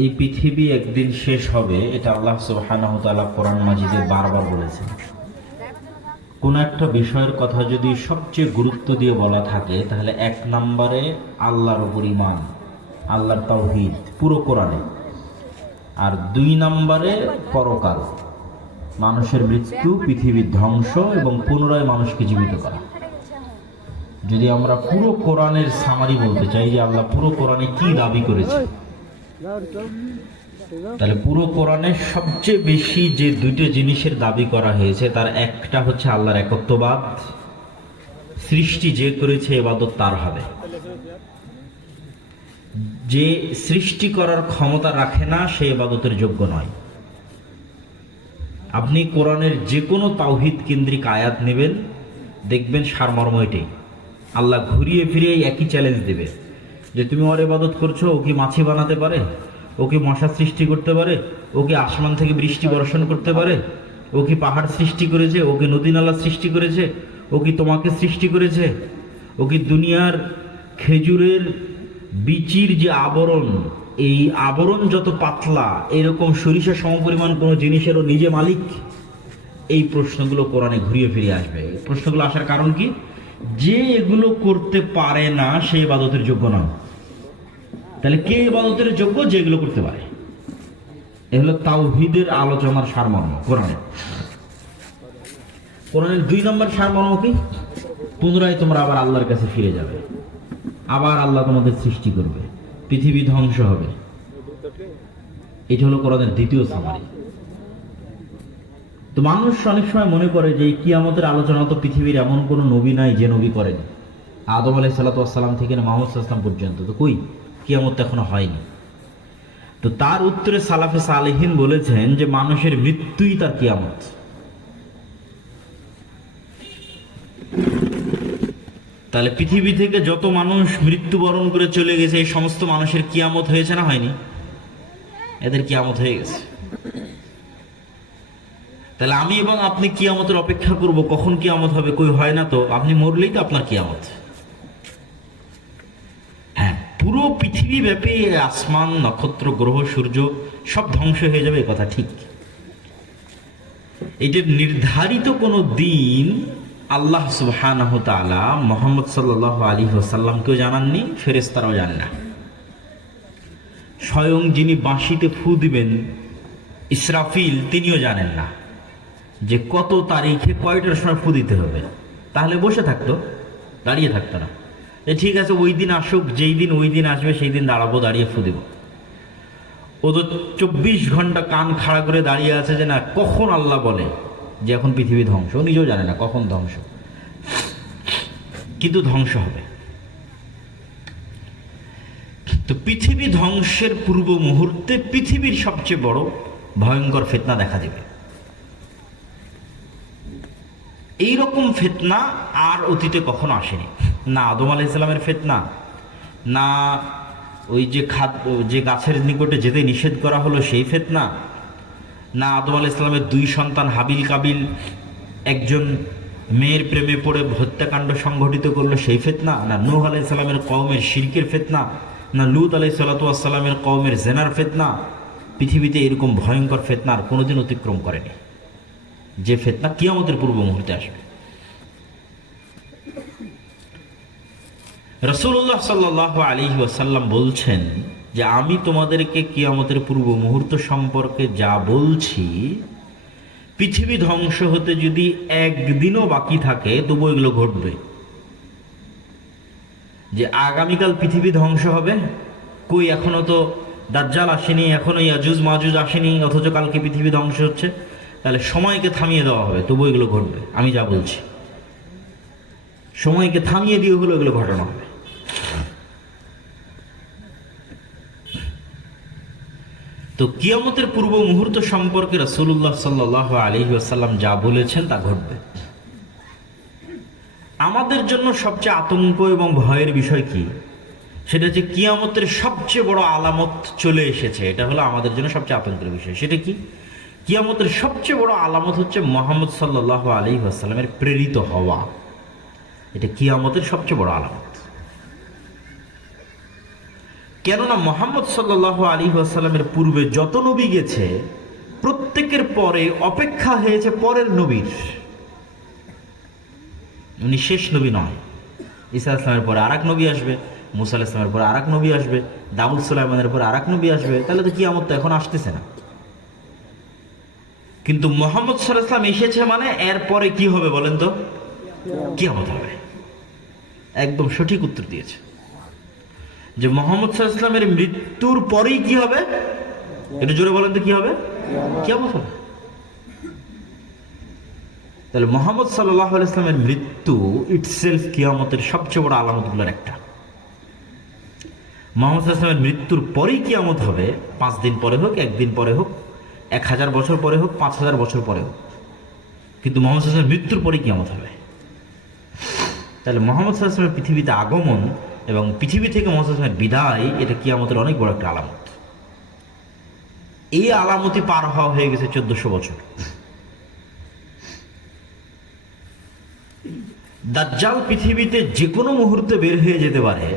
এই পৃথিবী একদিন শেষ হবে, এটা আল্লাহ সুবহানাহু ওয়া তাআলা কোরআন মাজিদে বারবার বলেছেন। কোন একটা বিষয়ের কথা যদি সবচেয়ে গুরুত্ব দিয়ে বলা থাকে, তাহলে এক নম্বরে আল্লাহর উপর ঈমান, আল্লাহর তাওহীদ পুরো কোরআনে। আর দুই নম্বরে পরকাল, মানুষের মৃত্যু, পৃথিবীর ধ্বংস এবং পুনরায় মানুষকে জীবিত করা। যদি আমরা পুরো কোরআনের সামারি বলতে চাই যে আল্লাহ পুরো কোরআনে কি দাবি করেছে, তাহলে পুরো কোরআনে সবচেয়ে বেশি যে দুইটা জিনিসের দাবি করা হয়েছে, তার একটা হচ্ছে আল্লাহর একত্ববাদ, সৃষ্টি যে করেছে ইবাদত তার হবে। যে সৃষ্টি করার ক্ষমতা রাখে না সে ইবাদতের যোগ্য নয়। আপনি কোরআনের যে কোনো তাওহীদ কেন্দ্রিক আয়াত নেবেন, দেখবেন সারমর্ম এটাই। আল্লাহ ঘুরিয়ে ফিরিয়ে একই চ্যালেঞ্জ দেবে যে তুমি ওর ইবাদত করছো, ও কি মাছি বানাতে পারে? ও কি মশা সৃষ্টি করতে পারে? ও কি আসমান থেকে বৃষ্টি বর্ষণ করতে পারে? ও কি পাহাড় সৃষ্টি করেছে? ও কি নদী নালা সৃষ্টি করেছে? ও কি তোমাকে সৃষ্টি করেছে? ও কি দুনিয়ার খেজুরের বিচির যে আবরণ, এই আবরণ যত পাতলা, এরকম সরিষা সমপরিমাণ কোনো জিনিসেরও নিজে মালিক? এই প্রশ্নগুলো কোরআনে ঘুরিয়ে ফিরিয়ে আসবে। প্রশ্নগুলো আসার কারণ কি? যে এগুলো করতে পারে না সে ইবাদতের যোগ্য না। তাহলে কে ইবাদতের যোগ্য? যে এগুলো করতে পারে। এ হলো তাওহীদের আলোচনার সারমর্ম কোরআনে। কোরআনের দুই নম্বর সারমর্ম কি? পুনরায় তোমরা আবার আল্লাহর কাছে ফিরে যাবে, আবার আল্লাহ তোমাদের সৃষ্টি করবে, পৃথিবী ধ্বংস হবে। এটা হলো কোরআনের দ্বিতীয় সামারি। তো মানুষ অনেক সময় মনে করে যে এই কিয়ামতের আলোচনা তো পৃথিবীর এমন কোনো নবী নাই যে নবী করেনি। আদম আলাইহিস সালাতু ওয়াস সালাম থেকে মুহাম্মদ সাল্লাল্লাহু আলাইহি ওয়াসাল্লাম পর্যন্ত তো কই কিয়ামত এখনো হয়নি। তো তার উত্তরে সালাফে সালেহিন বলেছেন যে মানুষের মৃত্যুই তার কিয়ামত। তাহলে পৃথিবী থেকে যত মানুষ মৃত্যুবরণ করে চলে গেছে, এই সমস্ত মানুষের কিয়ামত হয়েছে না হয়নি? এদের কিয়ামত হয়ে গেছে। তাহলে আমি এবং আপনি কিয়ামতের অপেক্ষা করব, কখন কিয়ামত হবে? কই হয় না তো, আপনি মরলেই তো আপনার কিয়ামত। হ্যাঁ, পুরো পৃথিবী ব্যাপী আসমান, নক্ষত্র, গ্রহ, সূর্য সব ধ্বংস হয়ে যাবে, কথা ঠিক। এটার নির্ধারিত কোনো দিন আল্লাহ সুবহানাহু ওয়া তাআলা মুহাম্মদ সাল্লাল্লাহু আলাইহি ওয়াসাল্লামকেও জানাননি, ফেরেশতারাও জানে না। স্বয়ং যিনি বাঁশিতে ফু দিবেন, ইসরাফিল, তিনিও জানেন না যে কত তারিখে কয়টার সময় ফু দিতে হবে। তাহলে বসে থাকতো, দাঁড়িয়ে থাকতো না। ঠিক আছে, ওই দিন আসুক, যেই দিন ওই দিন আসবে সেই দিন দাঁড়াবো, দাঁড়িয়ে ফু দিব। ও তো 24 ঘন্টা কান খাড়া করে দাঁড়িয়ে আছে যে না কখন আল্লাহ বলে যে এখন পৃথিবী ধ্বংস। ও নিজেও জানে না কখন ধ্বংস, কিন্তু ধ্বংস হবে। তো পৃথিবী ধ্বংসের পূর্ব মুহূর্তে পৃথিবীর সবচেয়ে বড় ভয়ঙ্কর ফিতনা দেখা দেবে। এইরকম ফিতনা আর অতীতে কখনো আসেনি। না আদম আলাইহিস সালামের ফিতনা, না ওই যে গাছের নিকটে যেতে নিষেধ করা হলো সেই ফিতনা, না আদম আলাইহিস সালামের দুই সন্তান হাবিল কাবিল একজন মেয়ের প্রেমে পড়ে হত্যাকাণ্ড সংঘটিত করলো সেই ফিতনা, না নূহ আলাইহিস সালামের কওমের শিরকের ফিতনা, না লূত আলাইহিস সালাতু ওয়াস সালামের কওমের জেনার ফিতনা। পৃথিবীতে এরকম ভয়ঙ্কর ফিতনা আর কোনোদিন অতিক্রম করেনি, যে ফিতনা কিয়ামতের পূর্ব মুহূর্তে আসবে। রাসূলুল্লাহ সাল্লাল্লাহু আলাইহি ওয়াসাল্লাম বলছেন যে আমি তোমাদেরকে কিয়ামতের পূর্ব মুহূর্ত সম্পর্কে যা বলছি, পৃথিবী ধ্বংস হতে যদি একদিনও বাকি থাকে তবু এগুলো ঘটবে। যে আগামীকাল পৃথিবী ধ্বংস হবে, কই এখনো তো দাজ্জাল আসেনি, এখনো ইয়াজুজ মাজুজ আসেনি, অথচ কালকে পৃথিবী ধ্বংস হচ্ছে। তাহলে সময়কে থামিয়ে দেওয়া হবে, তবু এগুলো ঘটবে। আমি যা বলছি সময়কে থামিয়ে দিয়ে হলো এগুলো ঘটনা হবে। তো কিয়ামতের পূর্ব মুহূর্ত সম্পর্কে রাসূলুল্লাহ সাল্লাল্লাহু আলাইহি ওয়াসাল্লাম যা বলেছেন তা ঘটবে। আমাদের জন্য সবচেয়ে আতঙ্ক এবং ভয়ের বিষয় কি? সেটা হচ্ছে কিয়ামতের সবচেয়ে বড় আলামত চলে এসেছে। এটা হলো আমাদের জন্য সবচেয়ে আতঙ্কের বিষয়। সেটা কি? কিয়ামতের সবচেয়ে বড় আলামত হচ্ছে মুহাম্মদ সাল্লাল্লাহু আলাইহি ওয়াসাল্লামের প্রেরিত হওয়া। এটা কিয়ামতের সবচেয়ে বড় আলামত। কেননা মুহাম্মদ সাল্লাল্লাহু আলাইহি ওয়াসাল্লামের পূর্বে যত নবী গেছে প্রত্যেকের পরে অপেক্ষা হয়েছে পরের নবীর। উনি শেষ নবী নয়। ঈসা ইসলামের পরে আর এক নবী আসবে, মুসা আলাইহিস সালামের পরে আর এক নবী আসবে, দাউদ সুলাইমানের পরে আর এক নবী আসবে। তাহলে তো কিয়ামত তো এখন আসতেছে না। কিন্তু মুহাম্মদ সাল্লাল্লাহু আলাইহি ওয়াসাল্লাম এসেছে মানে এর পরে কি হবে বলেন তো? কিয়ামত হবে। একদম সঠিক উত্তর দিয়েছে যে মুহাম্মদ সাল্লাল্লাহু আলাইহি ওয়াসাল্লামের মৃত্যুর পরেই কি হবে? এটা জোরে বলেন তো কি হবে? কিয়ামত হবে। তাহলে মুহাম্মদ সাল্লাল্লাহু আলাইহি ওয়াসাল্লামের মৃত্যু ইটসেলফ কিয়ামতের সবচেয়ে বড় আলামতগুলোর একটা। মুহাম্মদ সাল্লাল্লাহু আলাইহি ওয়াসাল্লামের মৃত্যুর পরেই কিয়ামত হবে, 5 দিন পরে হোক, 1 দিন পরে হোক, 1000 বছর পরে হোক, 5000 বছর পরে হোক, কিন্তু মুহাম্মদ সাল্লাল্লাহু আলাইহি ওয়াসাল্লামের মৃত্যুর পরেই কিয়ামত হবে। তাহলে মুহাম্মদ সাল্লাল্লাহু আলাইহি ওয়াসাল্লামের পৃথিবীতে আগমন এবং পৃথিবী থেকে মুহাম্মদ সাল্লাল্লাহু আলাইহি ওয়াসাল্লামের বিদায়, এটা কিয়ামতের অনেক বড় একটা আলামত। এই আলামতি পার হওয়া হয়ে গেছে 1400 বছর। দাজ্জাল পৃথিবীতে যে কোনো মুহূর্তে বের হয়ে যেতে পারে,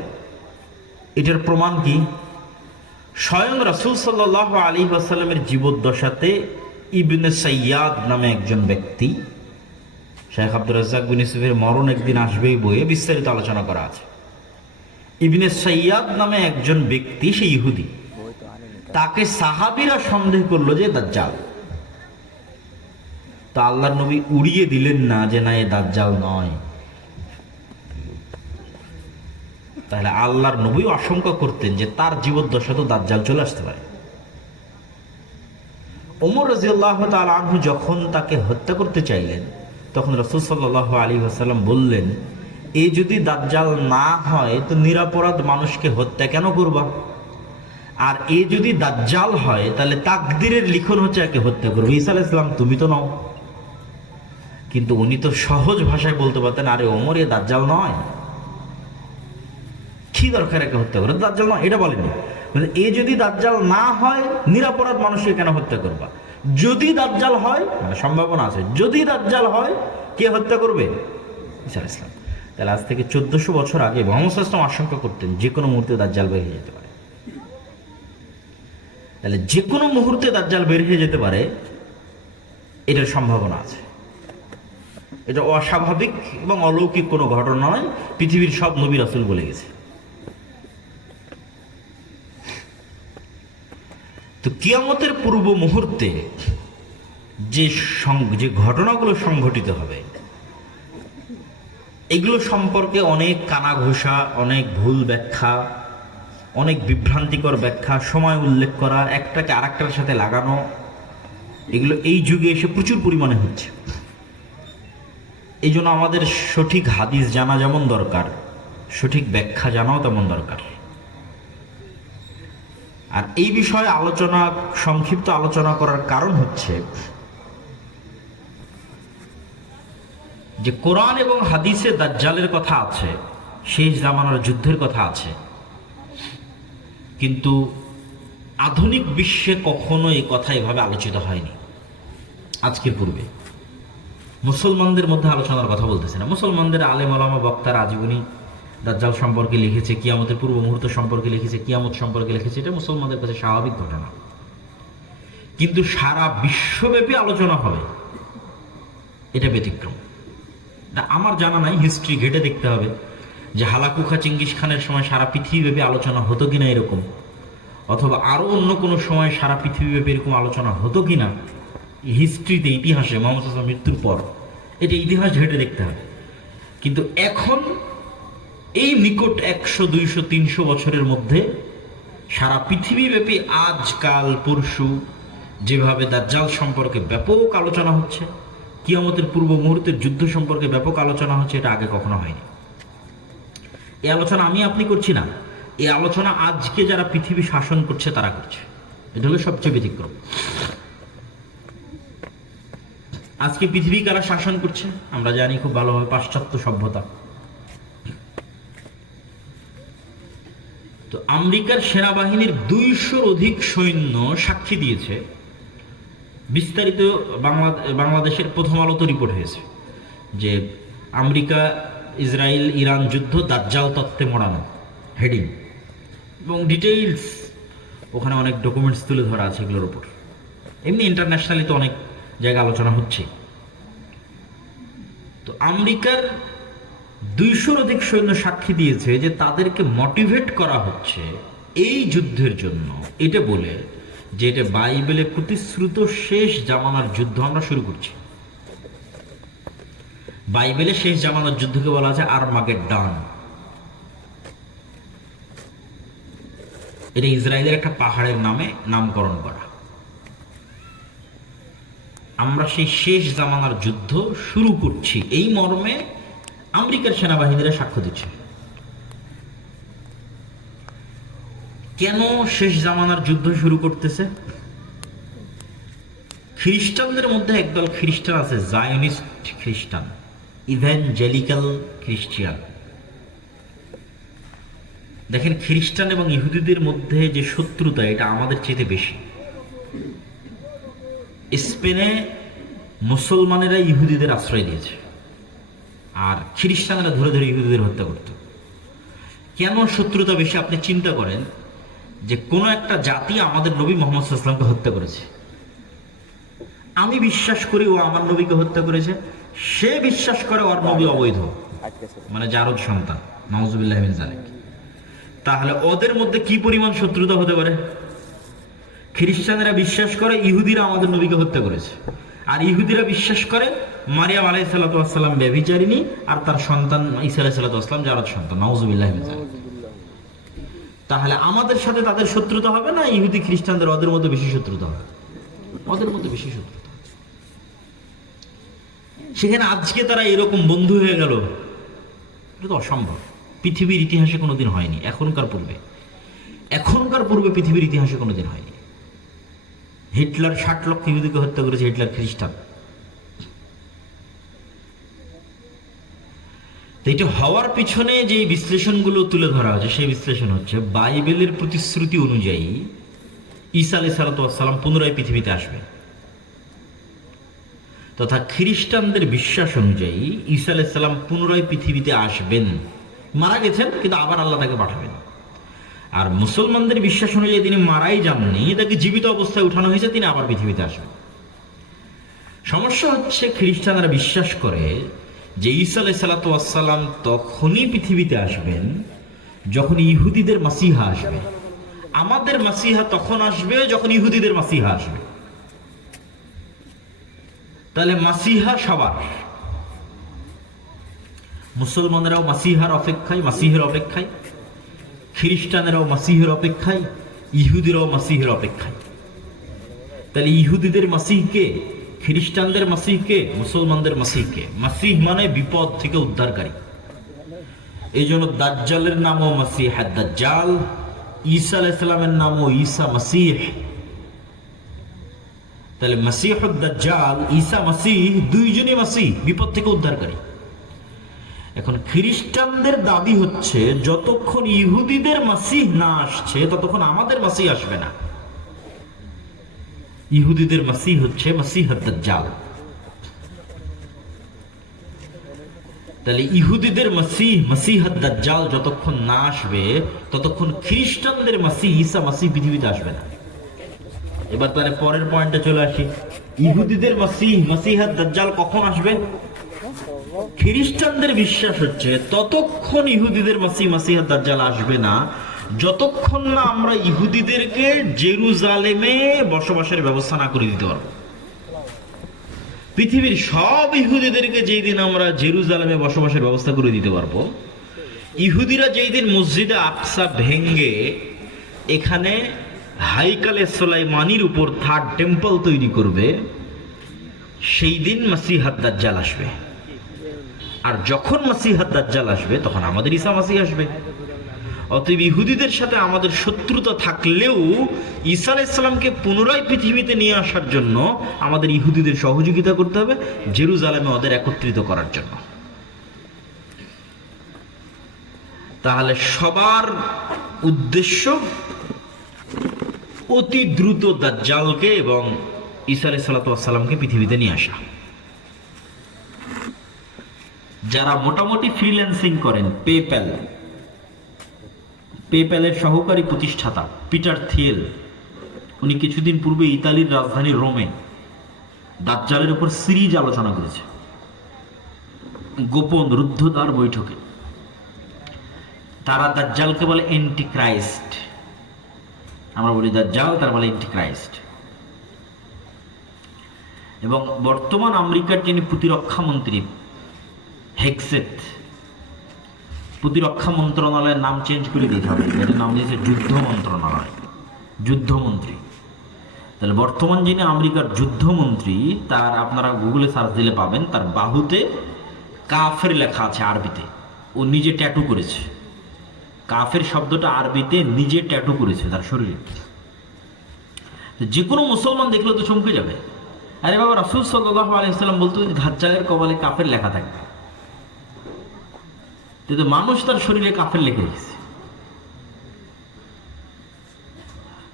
এটার প্রমাণ কি? স্বয়ং রাসূল সাল্লাল্লাহু আলাইহি ওয়াসাল্লামের জীবদ্দশাতে ইবনে সাইয়াদ নামে একজন ব্যক্তি, শেখ আব্দুর রাজ্জাক বিন ইউসুফের মরণ একদিন আসবেই বইয়ে বিস্তারিত আলোচনা করা আছে। ইবনে সাইয়াদ নামে একজন ব্যক্তি, সে ইহুদি, তাকে সাহাবীরা সন্দেহ করলো যে দাজ্জাল। তো আল্লাহর নবী উড়িয়ে দিলেন না যে না, এ দাজ্জাল নয়। তাহলে আল্লাহর নবীও আশঙ্কা করতেন যে তার জীবদ্দশাতে দাজ্জাল চলে আসতে পারে। ওমর রাদিয়াল্লাহু তাআলা আনহু যখন তাকে হত্যা করতে চাইলেন, তখন রাসূল সাল্লাল্লাহু আলাইহি ওয়াসাল্লাম বললেন, এই যদি দাজ্জাল না হয় তো নিরপরাধ মানুষকে হত্যা কেন করবা? আর এ যদি দাজ্জাল হয় তাহলে তাকদীরের লিখন হচ্ছে একে হত্যা করবে। ঈসা আলাইহিস সালাম তুমি তো নও। কিন্তু উনি তো সহজ ভাষায় বলতে পারতেন, আরে ওমর, এ দাজ্জাল নয়, কি দরকার একে হত্যা করে? দাজ্জাল নয় এটা বলেনি। এ যদি দাজ্জাল না হয় নিরপরাধ মানুষকে কেন হত্যা করবা? যদি দাজ্জাল হয়, মানে সম্ভাবনা আছে, যদি দাজ্জাল হয় কে হত্যা করবে? ঈসা আলাইহিস সালাম। তাহলে আজ থেকে 1400 বছর আগে মুহাম্মদ সাল্লাল্লাহু আলাইহি ওয়াসাল্লাম আশঙ্কা করতেন যে কোনো মুহূর্তে দাজ্জাল বের হয়ে যেতে পারে। তাহলে যে কোনো মুহূর্তে দাজ্জাল বের হয়ে যেতে পারে, এটার সম্ভাবনা আছে। এটা অস্বাভাবিক এবং অলৌকিক কোনো ঘটনা নয়, পৃথিবীর সব নবী রাসূল বলে গেছে। তো কিয়ামতের পূর্ব মুহূর্তে যে ঘটনাগুলো সংঘটিত হবে, এগুলো সম্পর্কে অনেক কানাঘুষা, অনেক ভুল ব্যাখ্যা, অনেক বিভ্রান্তিকর ব্যাখ্যা, সময় উল্লেখ করা, একটাকে আরেকটার সাথে লাগানো, এগুলো এই যুগে এসে প্রচুর পরিমাণে হচ্ছে। এই জন্য আমাদের সঠিক হাদিস জানা যেমন দরকার, সঠিক ব্যাখ্যা জানাও তেমন দরকার। আর এই বিষয়ে সংক্ষিপ্ত আলোচনা করার কারণ হচ্ছে যে কোরআন এবং হাদিসে দাজ্জালের কথা আছে, শেষ জামানার যুদ্ধের কথা আছে, কিন্তু আধুনিক বিশ্বে কখনো এই কথা এভাবে আলোচিত হয়নি। আজকে পূর্বে মুসলমানদের মধ্যে আলোচনার কথা বলতেছে না। মুসলমানদের আলেম ওলামা বক্তারা আজীবনী দাজ্জাল সম্পর্কে লিখেছে, কিয়ামতের পূর্ব মুহূর্ত সম্পর্কে লিখেছে, কিয়ামত সম্পর্কে লিখেছে, এটা মুসলমানদের কাছে স্বাভাবিক ঘটনা। কিন্তু সারা বিশ্বব্যাপী আলোচনা হবে, এটা ব্যতিক্রম। আমার জানা নাই, হিস্ট্রি ঘেটে দেখতে হবে যে হালাকুখা চিঙ্গিস খানের সময় সারা পৃথিবীব্যাপী আলোচনা হতো কিনা এরকম, অথবা আরো অন্য কোনো সময় সারা পৃথিবীব্যাপী এরকম আলোচনা হতো কিনা হিস্ট্রিতে, ইতিহাসে, মুহাম্মদ সাল্লাল্লাহু আলাইহি ওয়াসাল্লামের মৃত্যুর পর, এটা ইতিহাস ঘেটে দেখতে হবে। কিন্তু এখন এই নিকট 100, 200, 300 বছরের মধ্যে সারা পৃথিবীব্যাপী আজকাল পরশু যেভাবে দাজ্জাল সম্পর্কে ব্যাপক আলোচনা হচ্ছে, কিয়ামতের পূর্ব মুহূর্তের যুদ্ধ সম্পর্কে ব্যাপক আলোচনা হচ্ছে, এটা আগে কখনো হয়নি। এই আলোচনা আমি আপনি করছি না, এই আলোচনা আজকে যারা পৃথিবী শাসন করছে তারা করছে। এটা হলো সবচেয়ে ব্যতিক্রম। আজকে পৃথিবী কারা শাসন করছে আমরা জানি খুব ভালোভাবে, পাশ্চাত্য সভ্যতা। তো আমেরিকার সেনাবাহিনীর 200-র অধিক সৈন্য সাক্ষী দিয়েছে, বিস্তারিত বাংলাদেশের প্রথম আলোতে রিপোর্ট হয়েছে যে আমেরিকা ইসরায়েল ইরান যুদ্ধ দাজ্জাল তত্ত্বে মোড়ানো, হেডিং এবং ডিটেইলস ওখানে অনেক ডকুমেন্টস তুলে ধরা আছে এগুলোর উপর। এমনি ইন্টারন্যাশনালি তো অনেক জায়গায় আলোচনা হচ্ছে। তো আমেরিকার 200-র অধিক সৈন্য সাক্ষী দিয়েছে যে তাদেরকে মোটিভেট করা হচ্ছে এই যুদ্ধের জন্য, এটা বলে যে এটা বাইবেলে প্রতিশ্রুত শেষ জামানার যুদ্ধ আমরা শুরু করছি। বাইবেলে শেষ জামানার যুদ্ধকে বলা আছে আরমাগেড্ডন। এটা ইসরায়েলের একটা পাহাড়ের নামে নামকরণ করা। আমরা সেই শেষ জামানার যুদ্ধ শুরু করছি এই মর্মে আমেরিকার সেনাবাহিনীরা সাক্ষ্য দিচ্ছে। কেন শেষ জামানার যুদ্ধ শুরু করতেছে? খ্রিস্টানদের মধ্যে একদল খ্রিস্টান আছে, জায়নিস্ট খ্রিস্টান, ইভ্যাঞ্জেলিক্যাল খ্রিস্টিয়ান। দেখেন, খ্রিস্টান এবং ইহুদিদের মধ্যে যে শত্রুতা, এটা আমাদের চেয়ে বেশি। স্পেনে মুসলমানেরা ইহুদিদের আশ্রয় দিয়েছে, আর খ্রিস্টানরা ধরে ধরে ইহুদিদের হত্যা করত। কেন শত্রুতা বেশি? আপনি চিন্তা করেন যে কোনো একটা জাতি আমাদের নবী মুহাম্মদ সাল্লাল্লাহু আলাইহি ওয়াসাল্লামকে হত্যা করেছে, আমি বিশ্বাস করি ও আমার নবীকে হত্যা করেছে, সে বিশ্বাস করে ওর নবী অবৈধ, মানে জারদ সন্তান, নাউজুবিল্লাহি মিন যালিক। তাহলে ওদের মধ্যে কি পরিমাণ শত্রুতা হতে পারে? খ্রিস্টানেরা বিশ্বাস করে ইহুদিরা আমাদের নবীকে হত্যা করেছে, আর ইহুদিরা বিশ্বাস করে মারিয়াম আলাইহিস সালাতু ওয়াস সালাম ব্যভিচারিণী আর তার সন্তান ঈসা আলাইহিস সালাতু ওয়াস সালাম জারদ সন্তান, নাউজুবিল্লাহি মিন যালিক। তাহলে আমাদের সাথে তাদের শত্রুতা হবে না ইহুদি খ্রিস্টানদের ওদের মধ্যে বেশি শত্রুতা হবে? ওদের মধ্যে বেশি শত্রুতা। সেখানে আজকে তারা এরকম বন্ধু হয়ে গেল, এটা তো অসম্ভব। পৃথিবীর ইতিহাসে কোনোদিন হয়নি। এখনকার পূর্বে পৃথিবীর ইতিহাসে কোনোদিন হয়নি। হিটলার 60 লক্ষ ইহুদিকে হত্যা করেছে, হিটলার খ্রিস্টান। তো এটা হওয়ার পিছনে যে বিশ্লেষণগুলো তুলে ধরা হচ্ছে, সেই বিশ্লেষণ হচ্ছে বাইবেলের প্রতিশ্রুতি অনুযায়ী ঈসা আলাইহিস সালাতু ওয়াস সালাম পুনরায় পৃথিবীতে আসবে, তথা খ্রিস্টানদের বিশ্বাস অনুযায়ী ঈসা আলাইহিস সালাম পুনরায় পৃথিবীতে আসবেন, মারা গেছেন কিন্তু আবার আল্লাহ তাকে পাঠাবেন। আর মুসলমানদের বিশ্বাস অনুযায়ী তিনি মারাই যাননি, তাকে জীবিত অবস্থায় উঠানো হয়েছে, তিনি আবার পৃথিবীতে আসবেন। সমস্যা হচ্ছে খ্রিস্টানরা বিশ্বাস করে যে ঈসা আলাইহিস সালাতু ওয়াস সালাম তখনই পৃথিবীতে আসবেন যখন ইহুদিদের মাসিহা আসবে। আমাদের মাসিহা তখন আসবে যখন ইহুদিদের মাসিহা আসবে। তাহলে মাসিহা সবার, মুসলমানেরাও মাসিহার অপেক্ষায়, মাসিহের অপেক্ষায়, খ্রিস্টানেরাও মাসিহের অপেক্ষায়, ইহুদিরাও মাসিহের অপেক্ষায়। তাহলে ইহুদিদের মাসিহকে, খ্রিস্টানদের মাসিহকে, মুসলমানদের মাসিহকে। মাসিহ মানে বিপদ থেকে উদ্ধারকারী। এই জন্য দাজ্জালের নামও মাসিহ দাজ্জাল, ঈসা আলাইহিস সালামের নামও ঈসা মাসিহ। তাহলে মাসিহ দাজ্জাল, ঈসা মাসিহ, দুইজনই মাসিহ, বিপদ থেকে উদ্ধারকারী। এখন খ্রিস্টানদের দাবি হচ্ছে যতক্ষণ ইহুদিদের মাসিহ না আসছে ততক্ষণ আমাদের মাসিহ আসবে না। ইহুদিদের মাসিহ হচ্ছে মাসিহ দাজ্জাল। তাহলে ইহুদিদের মাসিহ, মাসিহ দাজ্জাল যতক্ষণ না আসবে ততক্ষণ খ্রিস্টানদের মাসিহ ঈসা মাসিহ পৃথিবীতে আসবে না। এবার তাহলে পরের পয়েন্টে চলে আসি, ইহুদিদের মাসিহ, মাসিহ দাজ্জাল কখন আসবে? খ্রিস্টানদের বিশ্বাস হচ্ছে ততক্ষণ ইহুদিদের মাসিহ, মাসিহ দাজ্জাল আসবে না যতক্ষণ না আমরা ইহুদিদেরকে জেরুজালেমে বসবাসের ব্যবস্থা না করে দিতে পারবো। পৃথিবীর সব ইহুদিদেরকে যেই দিন আমরা জেরুজালেমে বসবাসের ব্যবস্থা করে দিতে পারবো, ইহুদিরা যেই দিন মসজিদে আকসা ভেঙ্গে এখানে হাইকালে সুলাইমানির উপর থার্ড টেম্পল তৈরি করবে, সেই দিন মাসিহ দাজ্জাল আসবে। আর যখন মাসিহ দাজ্জাল আসবে তখন আমাদের ঈসা মাসিহ আসবে। অতএব ইহুদিদের সাথে আমাদের শত্রুতা থাকলেও ঈসা আলাইহিস সালামকে পুনরায় পৃথিবীতে নিয়ে আসার জন্য আমাদের ইহুদিদের সহযোগিতা করতে হবে, জেরুজালেমে ওদের একত্রিত করার জন্য। তাহলে সবার উদ্দেশ্য অতি দ্রুত দাজ্জালকে এবং ঈসা আলাইহিস সালামকে পৃথিবীতে নিয়ে আসা। যারা মোটামুটি ফ্রিল্যান্সিং করেন, পেপ্যাল, পেপ্যালের সহকারী প্রতিষ্ঠাতা পিটার থিয়েল, উনি কিছুদিন পূর্বে ইতালির রাজধানী রোমে দাজ্জালের উপর সিরিজ আলোচনা করেছে গোপন রুদ্ধদ্বার বৈঠকে। তারা দাজ্জালকে বলে অ্যান্টি ক্রাইস্ট, আমরা বলি দাজ্জাল, তারা বলে অ্যান্টি ক্রাইস্ট। এবং বর্তমান আমেরিকার যিনি প্রতিরক্ষা মন্ত্রী হেক্সেট, প্রতিরক্ষা মন্ত্রণালয়ের নাম চেঞ্জ করে দিতে হবে, এটার নাম দিয়েছে যুদ্ধ মন্ত্রণালয়, যুদ্ধমন্ত্রী। তাহলে বর্তমান যিনি আমেরিকার যুদ্ধমন্ত্রী, তার আপনারা গুগলে সার্চ দিলে পাবেন, তার বাহুতে কাফের লেখা আছে আরবিতে, ও নিজে ট্যাটু করেছে। কাফের শব্দটা আরবিতে নিজে ট্যাটু করেছে তার শরীরে। যে কোনো মুসলমান দেখলে তো চমকে যাবে, আরে বাবা, রাসূল সাল্লাল্লাহু আলাইহি ওয়াসাল্লাম বলতো দাজ্জালের কপালে কাফের লেখা থাকবে, কিন্তু মানুষ তার শরীরে কাফের লিখে রেখেছে।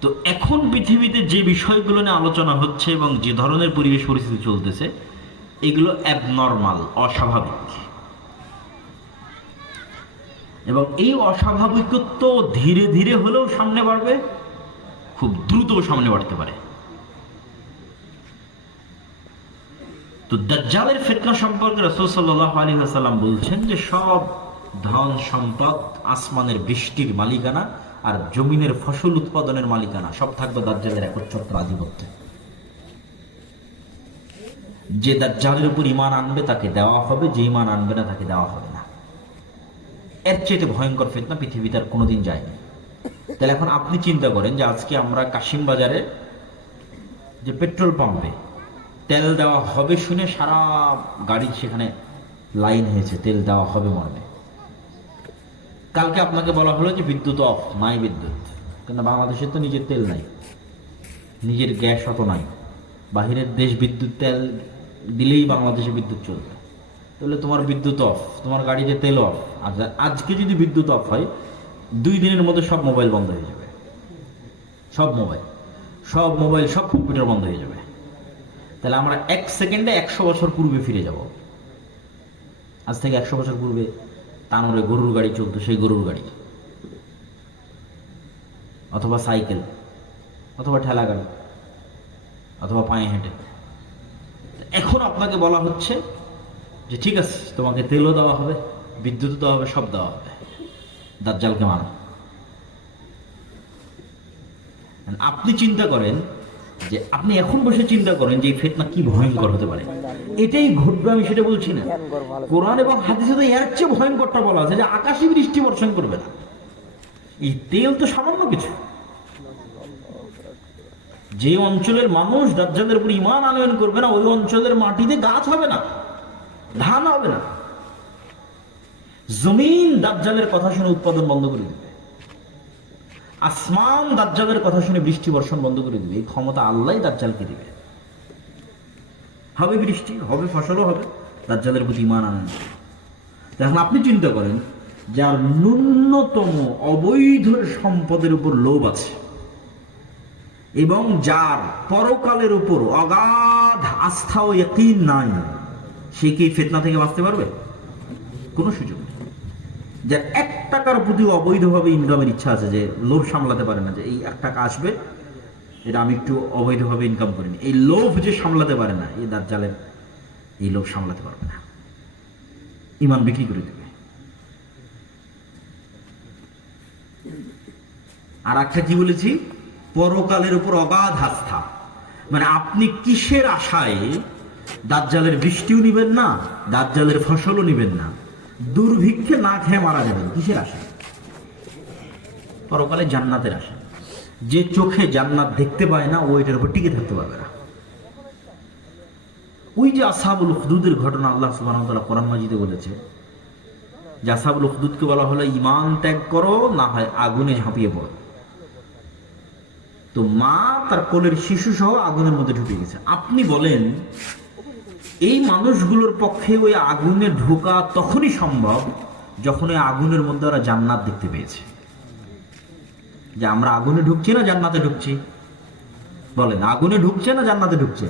তো এখন পৃথিবীতে যে বিষয়গুলো নিয়ে আলোচনা হচ্ছে এবং যে ধরনের পরিবেশ পরিস্থিতি চলতেছে, এগুলো অ্যাবনর্মাল, অস্বাভাবিক। এবং এই অস্বাভাবিকত্ব ধীরে ধীরে হলেও সামনে বাড়বে, খুব দ্রুত সামনে বাড়তে পারে। তো দাজ্জালের ফিতনা সম্পর্কে রাসূল সাল্লাল্লাহু আলাইহি ওয়াসাল্লাম বলছেন যে সব ধন সম্পদ, আসমানের বৃষ্টির মালিকানা আর জমিনের ফসল উৎপাদনের মালিকানা সব থাকবে দাজ্জালের একচ্ছত্র আধিপত্যে। যে দাজ্জালের উপর ঈমান আনবে তাকে দেওয়া হবে, যে ঈমান আনবে না তাকে দেওয়া হবে না। এর চেয়ে ভয়ঙ্কর ফিতনা পৃথিবীতে আর কোনোদিন যায়নি। তাহলে এখন আপনি চিন্তা করেন যে আজকে আমরা কাশিম বাজারে যে পেট্রোল পাম্পে তেল দেওয়া হবে শুনে সারা গাড়ি সেখানে লাইন হয়েছে তেল দেওয়া হবে মর্মে। কালকে আপনাকে বলা হলো যে বিদ্যুৎ অফ, নাই বিদ্যুৎ, কিন্তু বাংলাদেশে তো নিজের তেল নাই, নিজের গ্যাস অত নাই। বাহিরের দেশ বিদ্যুৎ তেল দিলেই বাংলাদেশে বিদ্যুৎ চলবে, তাহলে তোমার বিদ্যুৎ অফ, তোমার গাড়িতে তেল অফ। আজকে যদি বিদ্যুৎ অফ হয়, 2 দিনের মধ্যে সব মোবাইল বন্ধ হয়ে যাবে, সব মোবাইল, সব কম্পিউটার বন্ধ হয়ে যাবে। তাহলে আমরা 1 সেকেন্ডে 100 বছর পূর্বে ফিরে যাব। আজ থেকে 100 বছর পূর্বে তানোরে গরুর গাড়ি চলতো, সেই গরুর গাড়ি, অথবা সাইকেল, অথবা ঠেলা গাড়ি, অথবা পায়ে হেঁটে। এখন আপনাকে বলা হচ্ছে যে ঠিক আছে, তোমাকে তেলও দেওয়া হবে, বিদ্যুৎও দেওয়া হবে, সব দেওয়া হবে, দাজ্জালকে মানো। আপনি চিন্তা করেন যে আপনি এখন বসে চিন্তা করেন যে এই ফিতনা কি ভয়ঙ্কর হতে পারে। এটাই ঘটবে আমি সেটা বলছি না, কোরআন এবং হাদিসে তো এর চেয়ে ভয়ঙ্করটা বলা আছে যে আকাশে বৃষ্টি বর্ষণ করবে না। এই তেল তো সামান্য কিছু। যে অঞ্চলের মানুষ দাজ্জালের উপর ঈমান আনয়ন করবে না, ওই অঞ্চলের মাটিতে গাছ হবে না, ধান হবে না। জমিন দাজ্জালের কথা শুনে উৎপাদন বন্ধ করে দেবে, আসমান দাজ্জালের কথা শুনে বৃষ্টি বর্ষণ বন্ধ করে দিবে। এই ক্ষমতা আল্লাহই দাজ্জালকে দিবে। হবে বৃষ্টি, হবে ফসলও হবে, দাজ্জালের প্রতি ঈমান আনেন। এখন আপনি চিন্তা করেন, যার ন্যূনতম অবৈধ সম্পদের উপর লোভ আছে এবং যার পরকালের উপর অগাধ আস্থা ও ইয়াকিন নাই, সে কি ফিতনা থেকে বাঁচতে পারবে? কোনো সুযোগ নেই। যার 1 টাকার প্রতি অবৈধভাবে ইনকামের ইচ্ছা আছে, যে লোভ সামলাতে পারে না, যে এই 1 টাকা আসবে, এটা আমি একটু অবৈধভাবে ইনকাম করিনি, এই লোভ যে সামলাতে পারে না, এই দাজ্জালের এই লোভ সামলাতে পারবে না, ঈমান বিক্রি করে দেবে। আর একটা কি বলেছি, পরকালের উপর অগাধ আস্থা। মানে আপনি কিসের আশায় দাজ্জালের বৃষ্টিও নিবেন না, দাজ্জালের ফসলও নিবেন না, দুর্ভিক্ষে না খেয়ে মারা যাবেন, কিসের আশায়? পরকালে জান্নাতের আশা। যে চোখে জান্নাত দেখতে পায় না, ও এটার উপর টিকে থাকতে পারবে না। ওই যে আসহাবুল উখদুদের ঘটনা আল্লাহ সুবহানাহু ওয়া তাআলা কোরআন মাজিদে বলেছে, যে আসহাবুল উখদুদকে বলা হলো ঈমান ত্যাগ করো, না হয় আগুনে ঝাঁপিয়ে পড়ো। তো মা তার কোলের শিশু সহ আগুনের মধ্যে ঢুকে গেছে। আপনি বলেন এই মানুষগুলোর পক্ষে ওই আগুনে ঢোকা তখনই সম্ভব যখন ওই আগুনের মধ্যে ওরা জান্নাত দেখতে পেয়েছে। যে আমরা আগুনে ঢুকছি না জান্নাতে ঢুকছি? বলেন, আগুনে ঢুকছে না জান্নাতে ঢুকছে?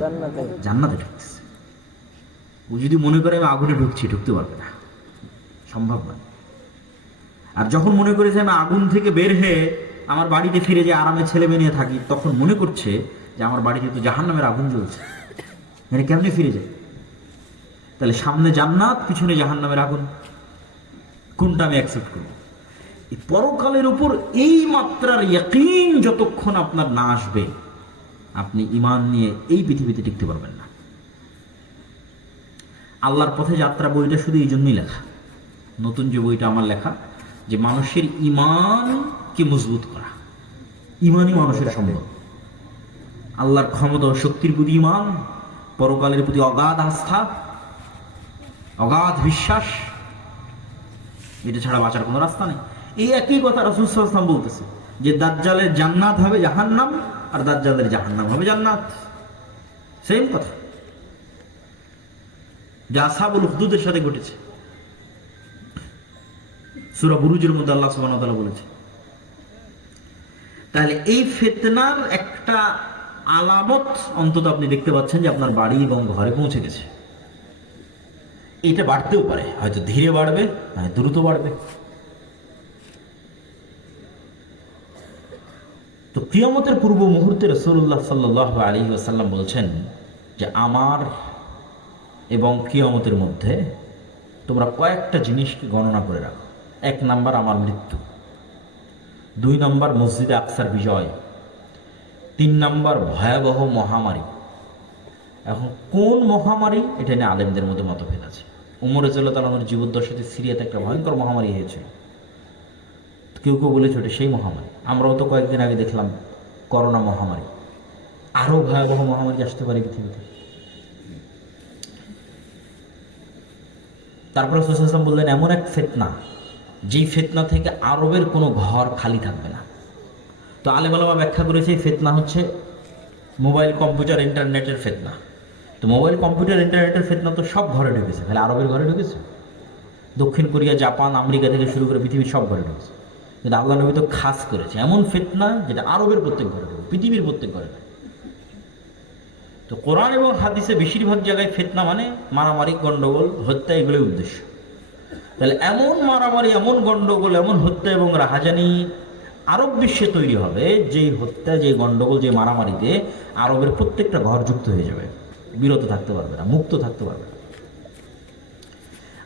জান্নাতে ঢুকছে। ও যদি মনে করে আমি আগুনে ঢুকছি, ঢুকতে পারবে না, সম্ভব নয়। আর যখন মনে করেছে আমি আগুন থেকে বের হয়ে আমার বাড়িতে ফিরে যে আরামে ছেলে মেয়ে নিয়ে থাকি, তখন মনে করছে যে আমার বাড়িতে তো জাহান্নামের আগুন জ্বলছে, মানে কেমনে ফিরে যায়? তাহলে সামনে জান্নাত, পিছনে জাহান্নামের আগুন, কোনটা আমি অ্যাকসেপ্ট করব? এই পরকালের উপর এই মাত্রার ইয়াকিন যতক্ষণ আপনার না আসবে, আপনি ঈমান নিয়ে এই পৃথিবীতে টিকতে পারবেন না। আল্লাহর পথে যাত্রা বইটা শুধু এই জন্যই লেখা, নতুন যে বইটা আমার লেখা, যে মানুষের ঈমানকে মজবুত করা। ঈমানই মানুষের সম্পদ। আল্লাহর ক্ষমতা ও শক্তির প্রতি ঈমান, পরকালের প্রতি অগাধ আস্থা, অগাধ বিশ্বাস, এটা ছাড়া বাঁচার কোনো রাস্তা নেই। এই একই কথা রাসূল সাল্লাল্লাহু আলাইহি ওয়াসাল্লাম বলতেছে যে দাজ্জালের জান্নাত হবে জাহান্নাম, আর দাজ্জালের জাহান্নাম হবে জান্নাত। সেম কথা, যা আসহাবুল উখদুদের সাথে ঘটেছে। সূরা বুরুজের মধ্যে আল্লাহ সুবহানাহু ওয়া তাআলা বলেছে। তাহলে এই ফিতনার একটা আলামত অন্তত আপনি দেখতে পাচ্ছেন যে আপনার বাড়ি এবং ঘরে পৌঁছে গেছে। এটা বাড়তেও পারে, হয়তো ধীরে বাড়বে, হয়তো দ্রুত বাড়বে। তো কিয়ামতের পূর্ব মুহূর্তে রাসূলুল্লাহ সাল্লাল্লাহু আলাইহি ওয়াসাল্লাম বলছেন যে আমার এবং কিয়ামতের মধ্যে তোমরা কয়েকটা জিনিসকে গণনা করে রাখো। 1 নাম্বার আমার মৃত্যু, 2 নাম্বার মসজিদে আকসার বিজয়, 3 নাম্বার ভয়াবহ মহামারী। এখন কোন মহামারী, এটা নিয়ে আলেমদের মধ্যে মতভেদ আছে। উমর রাদিয়াল্লাহু তাআলার জীবদ্দশাতে সিরিয়াতে একটা ভয়ঙ্কর মহামারী হয়েছিল। কেউ কেউ বলেছে ওটা সেই মহামারী। আমরাও তো কয়েকদিন আগে দেখলাম করোনা মহামারী। আরো ভয়াবহ মহামারী আসতে পারে পৃথিবীতে। তারপরে রাসূল সাল্লাল্লাহু আলাইহি ওয়াসাল্লাম বললেন এমন এক ফিতনা, যেই ফিতনা থেকে আরবের কোনো ঘর খালি থাকবে না। তো আলেম ওলামা ব্যাখ্যা করেছে এই ফিতনা হচ্ছে মোবাইল কম্পিউটার ইন্টারনেটের ফিতনা। তো মোবাইল কম্পিউটার ইন্টারনেটের ফিতনা তো সব ঘরে ঢুকেছে, খালি আরবের ঘরে ঢুকেছে? দক্ষিণ কোরিয়া, জাপান, আমেরিকা থেকে শুরু করে পৃথিবীর সব ঘরে ঢুকেছে। কিন্তু আল্লাহ নবী তো খাস করেছে এমন ফিতনা যেটা আরবের প্রত্যেক ঘরে ঢুকবে, পৃথিবীর প্রত্যেক ঘরে। তো কোরআন এবং হাদিসে বেশিরভাগ জায়গায় ফিতনা মানে মারামারি, গন্ডগোল, হত্যা, এগুলোই উদ্দেশ্য। তাহলে এমন মারামারি, এমন গন্ডগোল, এমন হত্যা এবং রাহাজানি আরব বিশ্বে তৈরি হবে, যেই হত্যা, যে গন্ডগোল, যে মারামারিতে আরবের প্রত্যেকটা ঘর যুক্ত হয়ে যাবে, বিরত থাকতে পারবে না, মুক্ত থাকতে পারবে না।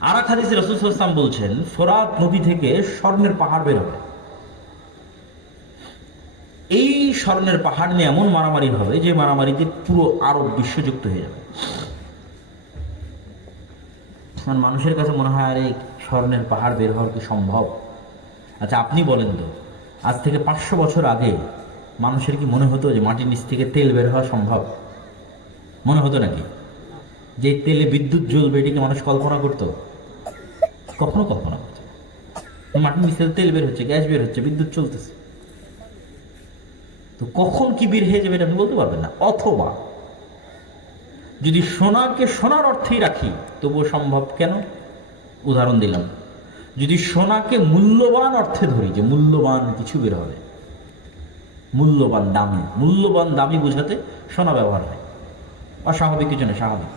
আর এক হাদিসে রাসূল সাল্লাল্লাহু আলাইহি ওয়াসাল্লাম বলছেন ফোরাত নদী থেকে স্বর্ণের পাহাড় বের হবে। এই স্বর্ণের পাহাড় নিয়ে এমন মারামারি হবে যে মারামারিতে পুরো আরব বিশ্ব যুক্ত হয়ে যাবে। মানুষের কাছে মনে হয় আরে স্বর্ণের পাহাড় বের হওয়ার কি সম্ভব? আচ্ছা আপনি বলেন তো, আজ থেকে 500 বছর আগে মানুষের কি মনে হতো যে মাটির নিচ থেকে তেল বের হওয়া সম্ভব? মনে হতো নাকি? যে তেলে বিদ্যুৎ জ্বলবে এটাকে মানুষ কল্পনা করত? কখনো কল্পনা করত? মাটির নিচ থেকে তেল বের হচ্ছে, গ্যাস বের হচ্ছে, বিদ্যুৎ চলতেছে, তো কখন কি বের হয়ে যাবে এটা আপনি বলতে পারবেন না। অথবা যদি সোনাকে সোনার অর্থেই রাখি তবুও সম্ভব। কেন? উদাহরণ দিলাম, যদি সোনাকে মূল্যবান অর্থে ধরি, যে মূল্যবান কিছু বের হবে, মূল্যবান দামি, মূল্যবান দামি বোঝাতে সোনা ব্যবহার হয়, অস্বাভাবিক কিছু না, স্বাভাবিক।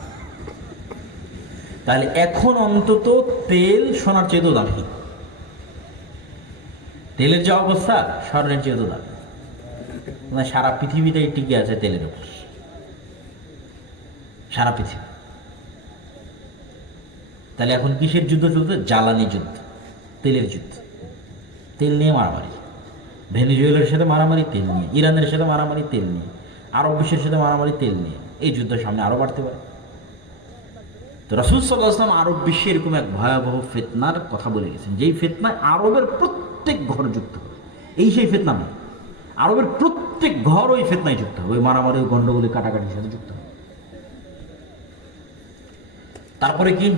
তাহলে এখন অন্তত তেল সোনার চেয়েও দামি, তেলের যে অবস্থা স্বর্ণের চেয়েও দামি। সারা পৃথিবীতেই টিকে আছে তেলের উপর, সারা পৃথিবী। তাহলে এখন কিসের যুদ্ধ চলছে? জ্বালানি যুদ্ধ, তেলের যুদ্ধ। তেল নিয়ে মারামারি, ভেনেজুয়েলার সাথে মারামারি তেল নিয়ে, ইরানের সাথে মারামারি তেল নিয়ে, আরব বিশ্বের সাথে মারামারি তেল নিয়ে। এই যুদ্ধের সামনে আরো বাড়তে পারে। তো রাসূল সাল্লাল্লাহু আলাইহি ওয়াসাল্লাম আরব বিশ্বে এরকম এক ভয়াবহ ফিতনার কথা বলে গেছেন, যেই ফিতনায় আরবের প্রত্যেক ঘর যুক্ত হবে। এই সেই ফিতনা নয়, আরবের প্রত্যেক ঘর ওই ফিতনায় যুক্ত হবে, ওই মারামারি, ওই গন্ডগোল, কাটাকাটির সাথে যুক্ত হবে। তারপরে কি?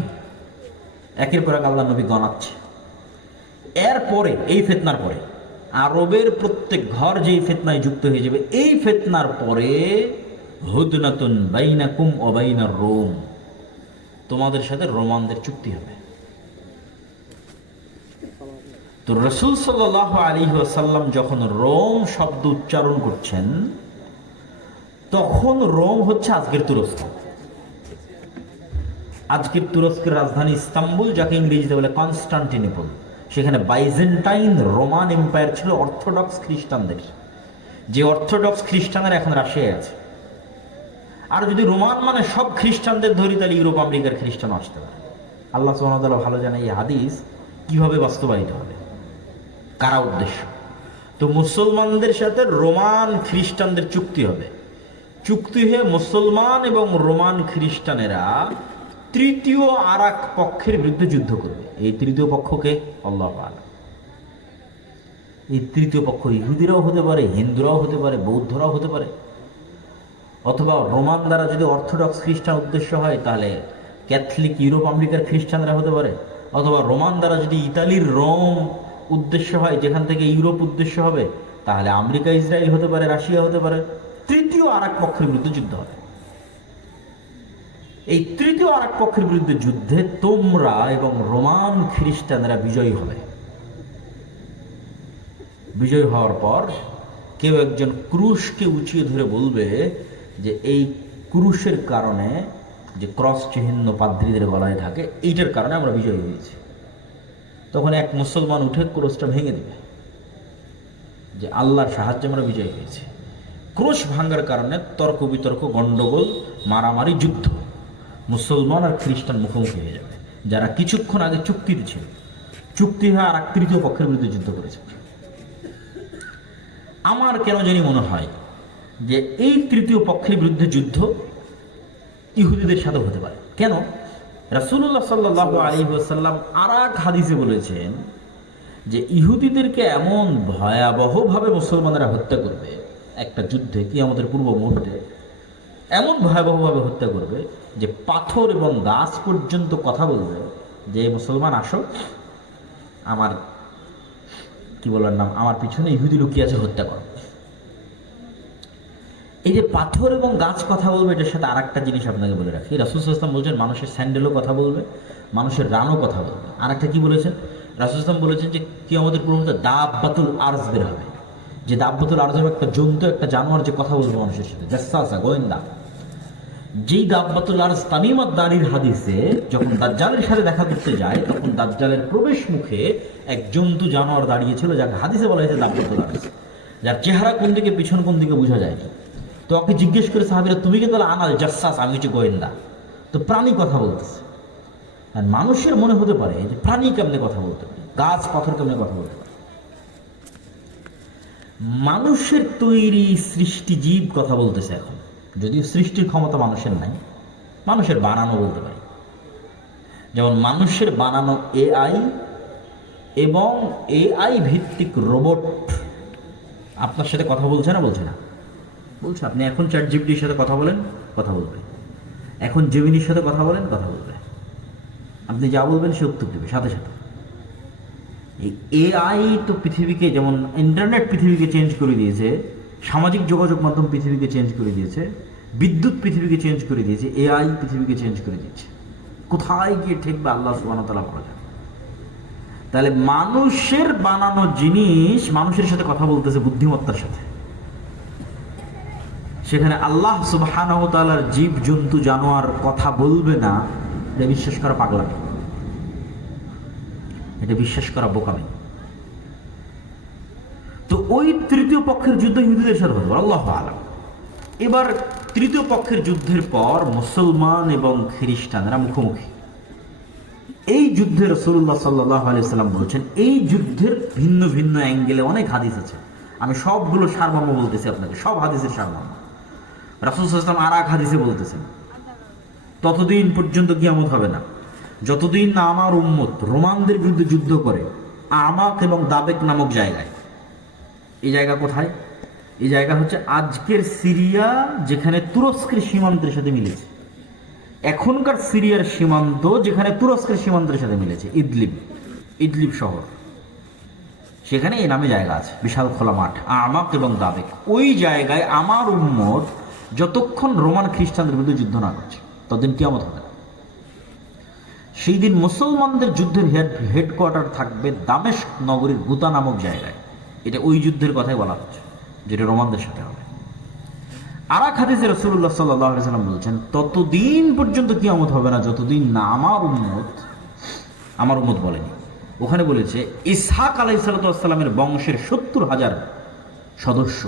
একের পর এক আল্লাহ নবী গণাচ্ছে। এরপরে এই ফিতনার পরে আরবের প্রত্যেক ঘর যেই ফিতনায় যুক্ত হয়ে যাবে, এই ফিতনার পরে হুদনাতুন বাইনাকুম ওয়া বাইনার রোম, তোমাদের সাথে রোমানদের চুক্তি হবে। তো রাসূল সাল্লাল্লাহু আলাইহি ওয়াসাল্লাম যখন রোম শব্দ উচ্চারণ করছেন, তখন রোম হচ্ছে আজকের তুরস্ক। আজকের তুরস্কের রাজধানী ইস্তাম্বুল, যাকে ইংরেজিতে বলে কনস্টান্টিনোপল, সেখানে বাইজেন্টাইন রোমান এম্পায়ার ছিল অর্থোডক্স খ্রিস্টানদের, যে অর্থোডক্স খ্রিস্টানরা এখন রাশিয়ায় আছে। আর যদি রোমান মানে সব খ্রিস্টানদের ধরি, তাহলে ইউরোপ আমেরিকার খ্রিস্টান আসতে পারে। আল্লাহ সুবহানাহু ওয়া তাআলা ভালো জানে এই হাদিস কিভাবে বাস্তবায়িত হবে, কারা উদ্দেশ্য। তো মুসলমানদের সাথে রোমান খ্রিস্টানদের চুক্তি হবে। চুক্তি হয়ে মুসলমান এবং রোমান খ্রিস্টানেরা তৃতীয় আর এক পক্ষের বিরুদ্ধে যুদ্ধ করবে। এই তৃতীয় পক্ষকে আল্লাহু আ'লাম। এই তৃতীয় পক্ষ ইহুদিরাও হতে পারে, হিন্দুরাও হতে পারে, বৌদ্ধরাও হতে পারে, অথবা রোমান দ্বারা যদি অর্থোডক্স খ্রিস্টান উদ্দেশ্য হয় তাহলে ক্যাথলিক ইউরোপ আমেরিকার খ্রিস্টানরা হতে পারে, অথবা রোমান দ্বারা যদি ইতালির রোম উদ্দেশ্য হয়, যেখান থেকে ইউরোপ উদ্দেশ্য হবে, তাহলে আমেরিকা ইসরায়েল হতে পারে, রাশিয়া হতে পারে। তৃতীয় আর এক পক্ষের বিরুদ্ধে যুদ্ধ হবে। এই তৃতীয় আর এক পক্ষের বিরুদ্ধে যুদ্ধে তোমরা এবং রোমান খ্রিস্টানরা বিজয়ী হবে। বিজয় হওয়ার পর কেউ একজন ক্রুশকে উঁচিয়ে ধরে বলবে যে এই ক্রুশের কারণে, যে ক্রস চিহ্ন পাদ্রীদের গলায় থাকে, এইটার কারণে আমরা বিজয়ী হয়েছি। তখন এক মুসলমান উঠে ক্রুশটা ভেঙে দেবে যে আল্লাহর সাহায্যে আমরা বিজয়ী হয়েছি। ক্রুশ ভাঙার কারণে তর্ক বিতর্ক, গন্ডগোল, মারামারি, যুদ্ধ, মুসলমান আর খ্রিস্টান মুখোমুখি হয়ে যাবে, যারা কিছুক্ষণ আগে চুক্তিতে ছিল। চুক্তি হয়ে আর এক তৃতীয় পক্ষের বিরুদ্ধে যুদ্ধ করেছে। আমার কেন জানি মনে হয় যে এই তৃতীয় পক্ষের বিরুদ্ধে যুদ্ধ ইহুদিদের সাথে হতে পারে। কেন? রাসূলুল্লাহ সাল্লাল্লাহু আলাইহি ওয়াসাল্লাম আর এক হাদিসে বলেছেন যে ইহুদিদেরকে এমন ভয়াবহভাবে মুসলমানরা হত্যা করবে একটা যুদ্ধে, কিয়ামতের পূর্ব মুহূর্তে এমন ভয়াবহভাবে হত্যা করবে যে পাথর এবং গাছ পর্যন্ত কথা বলবে যে মুসলমান আসো, আমার কি বলার নাম, আমার পিছনে ইহুদি লুকিয়ে আছে, হত্যা করো। এই যে পাথর এবং গাছ কথা বলবে, এটার সাথে আর একটা জিনিস আপনাকে বলে রাখি। রাসূল সাল্লাল্লাহু আলাইহি ওয়াসাল্লাম বলছেন মানুষের স্যান্ডেলও কথা বলবে, মানুষের রানও কথা বলবে। আর একটা কি বলেছেন? রাসূল সাল্লাল্লাহু আলাইহি ওয়াসাল্লাম বলেছেন যে কিয়ামতের পূর্ব মুহূর্তে দাব্বাতুল আরজ বের হবে। যে দাব্বাতুল আরজ হবে একটা জন্তু, একটা জানোয়ার, যে কথা বলবে মানুষের সাথে, জাসসাসা, গোয়েন্দা। যেই দাব্বাতুল আরজ তামিমাত দারির হাদিসে যখন দাজ্জালের সাথে দেখা করতে যায়, তখন দাজ্জালের প্রবেশ মুখে এক জন্তু জানোয়ার দাঁড়িয়ে ছিল, যাকে হাদিসে বলা হয়েছে দাব্বাতুল আরজ, যার চেহারা কোন দিকে পিছন কোন দিকে বোঝা যায়নি। তো ওকে জিজ্ঞেস করে সাহাবীরা, তুমি কি তাহলে আনাল জাসসাস, আমি হচ্ছে গোয়েন্দা। তো প্রাণী কথা বলতেছে। আর মানুষের মনে হতে পারে যে প্রাণী কেমনে কথা বলতে পারে, গাছ পাথর কেমনে কথা বলতে পারে। মানুষের তৈরি সৃষ্টি জীব কথা বলতেছে এখন, যদিও সৃষ্টির ক্ষমতা মানুষের নাই, মানুষের বানানো বলতে পারি। যেমন মানুষের বানানো এআই এবং এআই ভিত্তিক রোবট আপনার সাথে কথা বলছে না? বলছে না? বলছে। আপনি এখন চ্যাট জিপিটির সাথে কথা বলেন, কথা বলবে। এখন জেমিনির সাথে কথা বলেন, কথা বলবে। আপনি যা বলবেন সে উত্তর দেবে সাথে সাথে। এই এআই তো পৃথিবীকে, যেমন ইন্টারনেট পৃথিবীকে চেঞ্জ করে দিয়েছে, সামাজিক যোগাযোগ মাধ্যম পৃথিবীকে চেঞ্জ করে দিয়েছে, বিদ্যুৎ পৃথিবীকে চেঞ্জ করে দিয়েছে, এআই পৃথিবীকে চেঞ্জ করে দিয়েছে। কোথায় গিয়ে ঠেকবে আল্লাহ সুবহানাহু ওয়া তাআলা ভালো জানেন। তাহলে মানুষের বানানো জিনিস মানুষের সাথে কথা বলতেছে বুদ্ধিমত্তার সাথে, সেখানে আল্লাহ সুবহানাহু ওয়া তাআলার জীব জন্তু জানোয়ার কথা বলবে না, এটা বিশ্বাস করা পাগলামি, এটা বিশ্বাস করা বোকামি। তো ওই তৃতীয় পক্ষের যুদ্ধ ইহুদিদের সাথে হতে পারে, আল্লাহু আ'লাম। এবার তৃতীয় পক্ষের যুদ্ধের পর মুসলমান এবং খ্রিস্টানরা মুখোমুখি। এই যুদ্ধে রাসূলুল্লাহ সাল্লাল্লাহু আলাইহি ওয়াসাল্লাম বলছেন, এই যুদ্ধের ভিন্ন ভিন্ন অ্যাঙ্গেলে অনেক হাদিস আছে, আমি সবগুলো সারমর্ম বলতেছি আপনাকে, সব হাদিসের সারমর্ম। রাসূল সাল্লাল্লাহু আলাইহি ওয়াসাল্লাম আর এক হাদিসে বলতেছেন, ততদিন পর্যন্ত কিয়ামত হবে না যতদিন না আমার উম্মত রোমানদের বিরুদ্ধে যুদ্ধ করে আমাক এবং দাবেক নামক জায়গায়। এই জায়গা কোথায়? এই জায়গা হচ্ছে আজকের সিরিয়া, যেখানে তুরস্কের সীমান্তের সাথে মিলেছে। এখনকার সিরিয়ার সীমান্ত যেখানে তুরস্কের সীমান্তের সাথে মিলেছে, ইদলিব শহর, সেখানে এই নামে জায়গা আছে, বিশাল খোলা মাঠ, আমাক এবং দাবেক। ওই জায়গায় আমার উম্মত যতক্ষণ রোমান খ্রিস্টানদের বিরুদ্ধে যুদ্ধ না করছে ততদিন কিয়ামত হবে না। সেই দিন মুসলমানদের যুদ্ধের হেডকোয়ার্টার থাকবে দামেস্ক নগরীর গুতা নামক জায়গায়। এটা ওই যুদ্ধের কথাই বলা হচ্ছে, যেটা রোমানদের সাথে হবে। আর এক হাদিসে রাসূলুল্লাহ সাল্লাল্লাহু আলাইহি ওয়াসাল্লাম বলছেন, ততদিন পর্যন্ত কিয়ামত হবে না যতদিন না আমার উম্মত বলেনি, ওখানে বলেছে ইসহাক আলাইহিসসালামের বংশের 70,000 সদস্য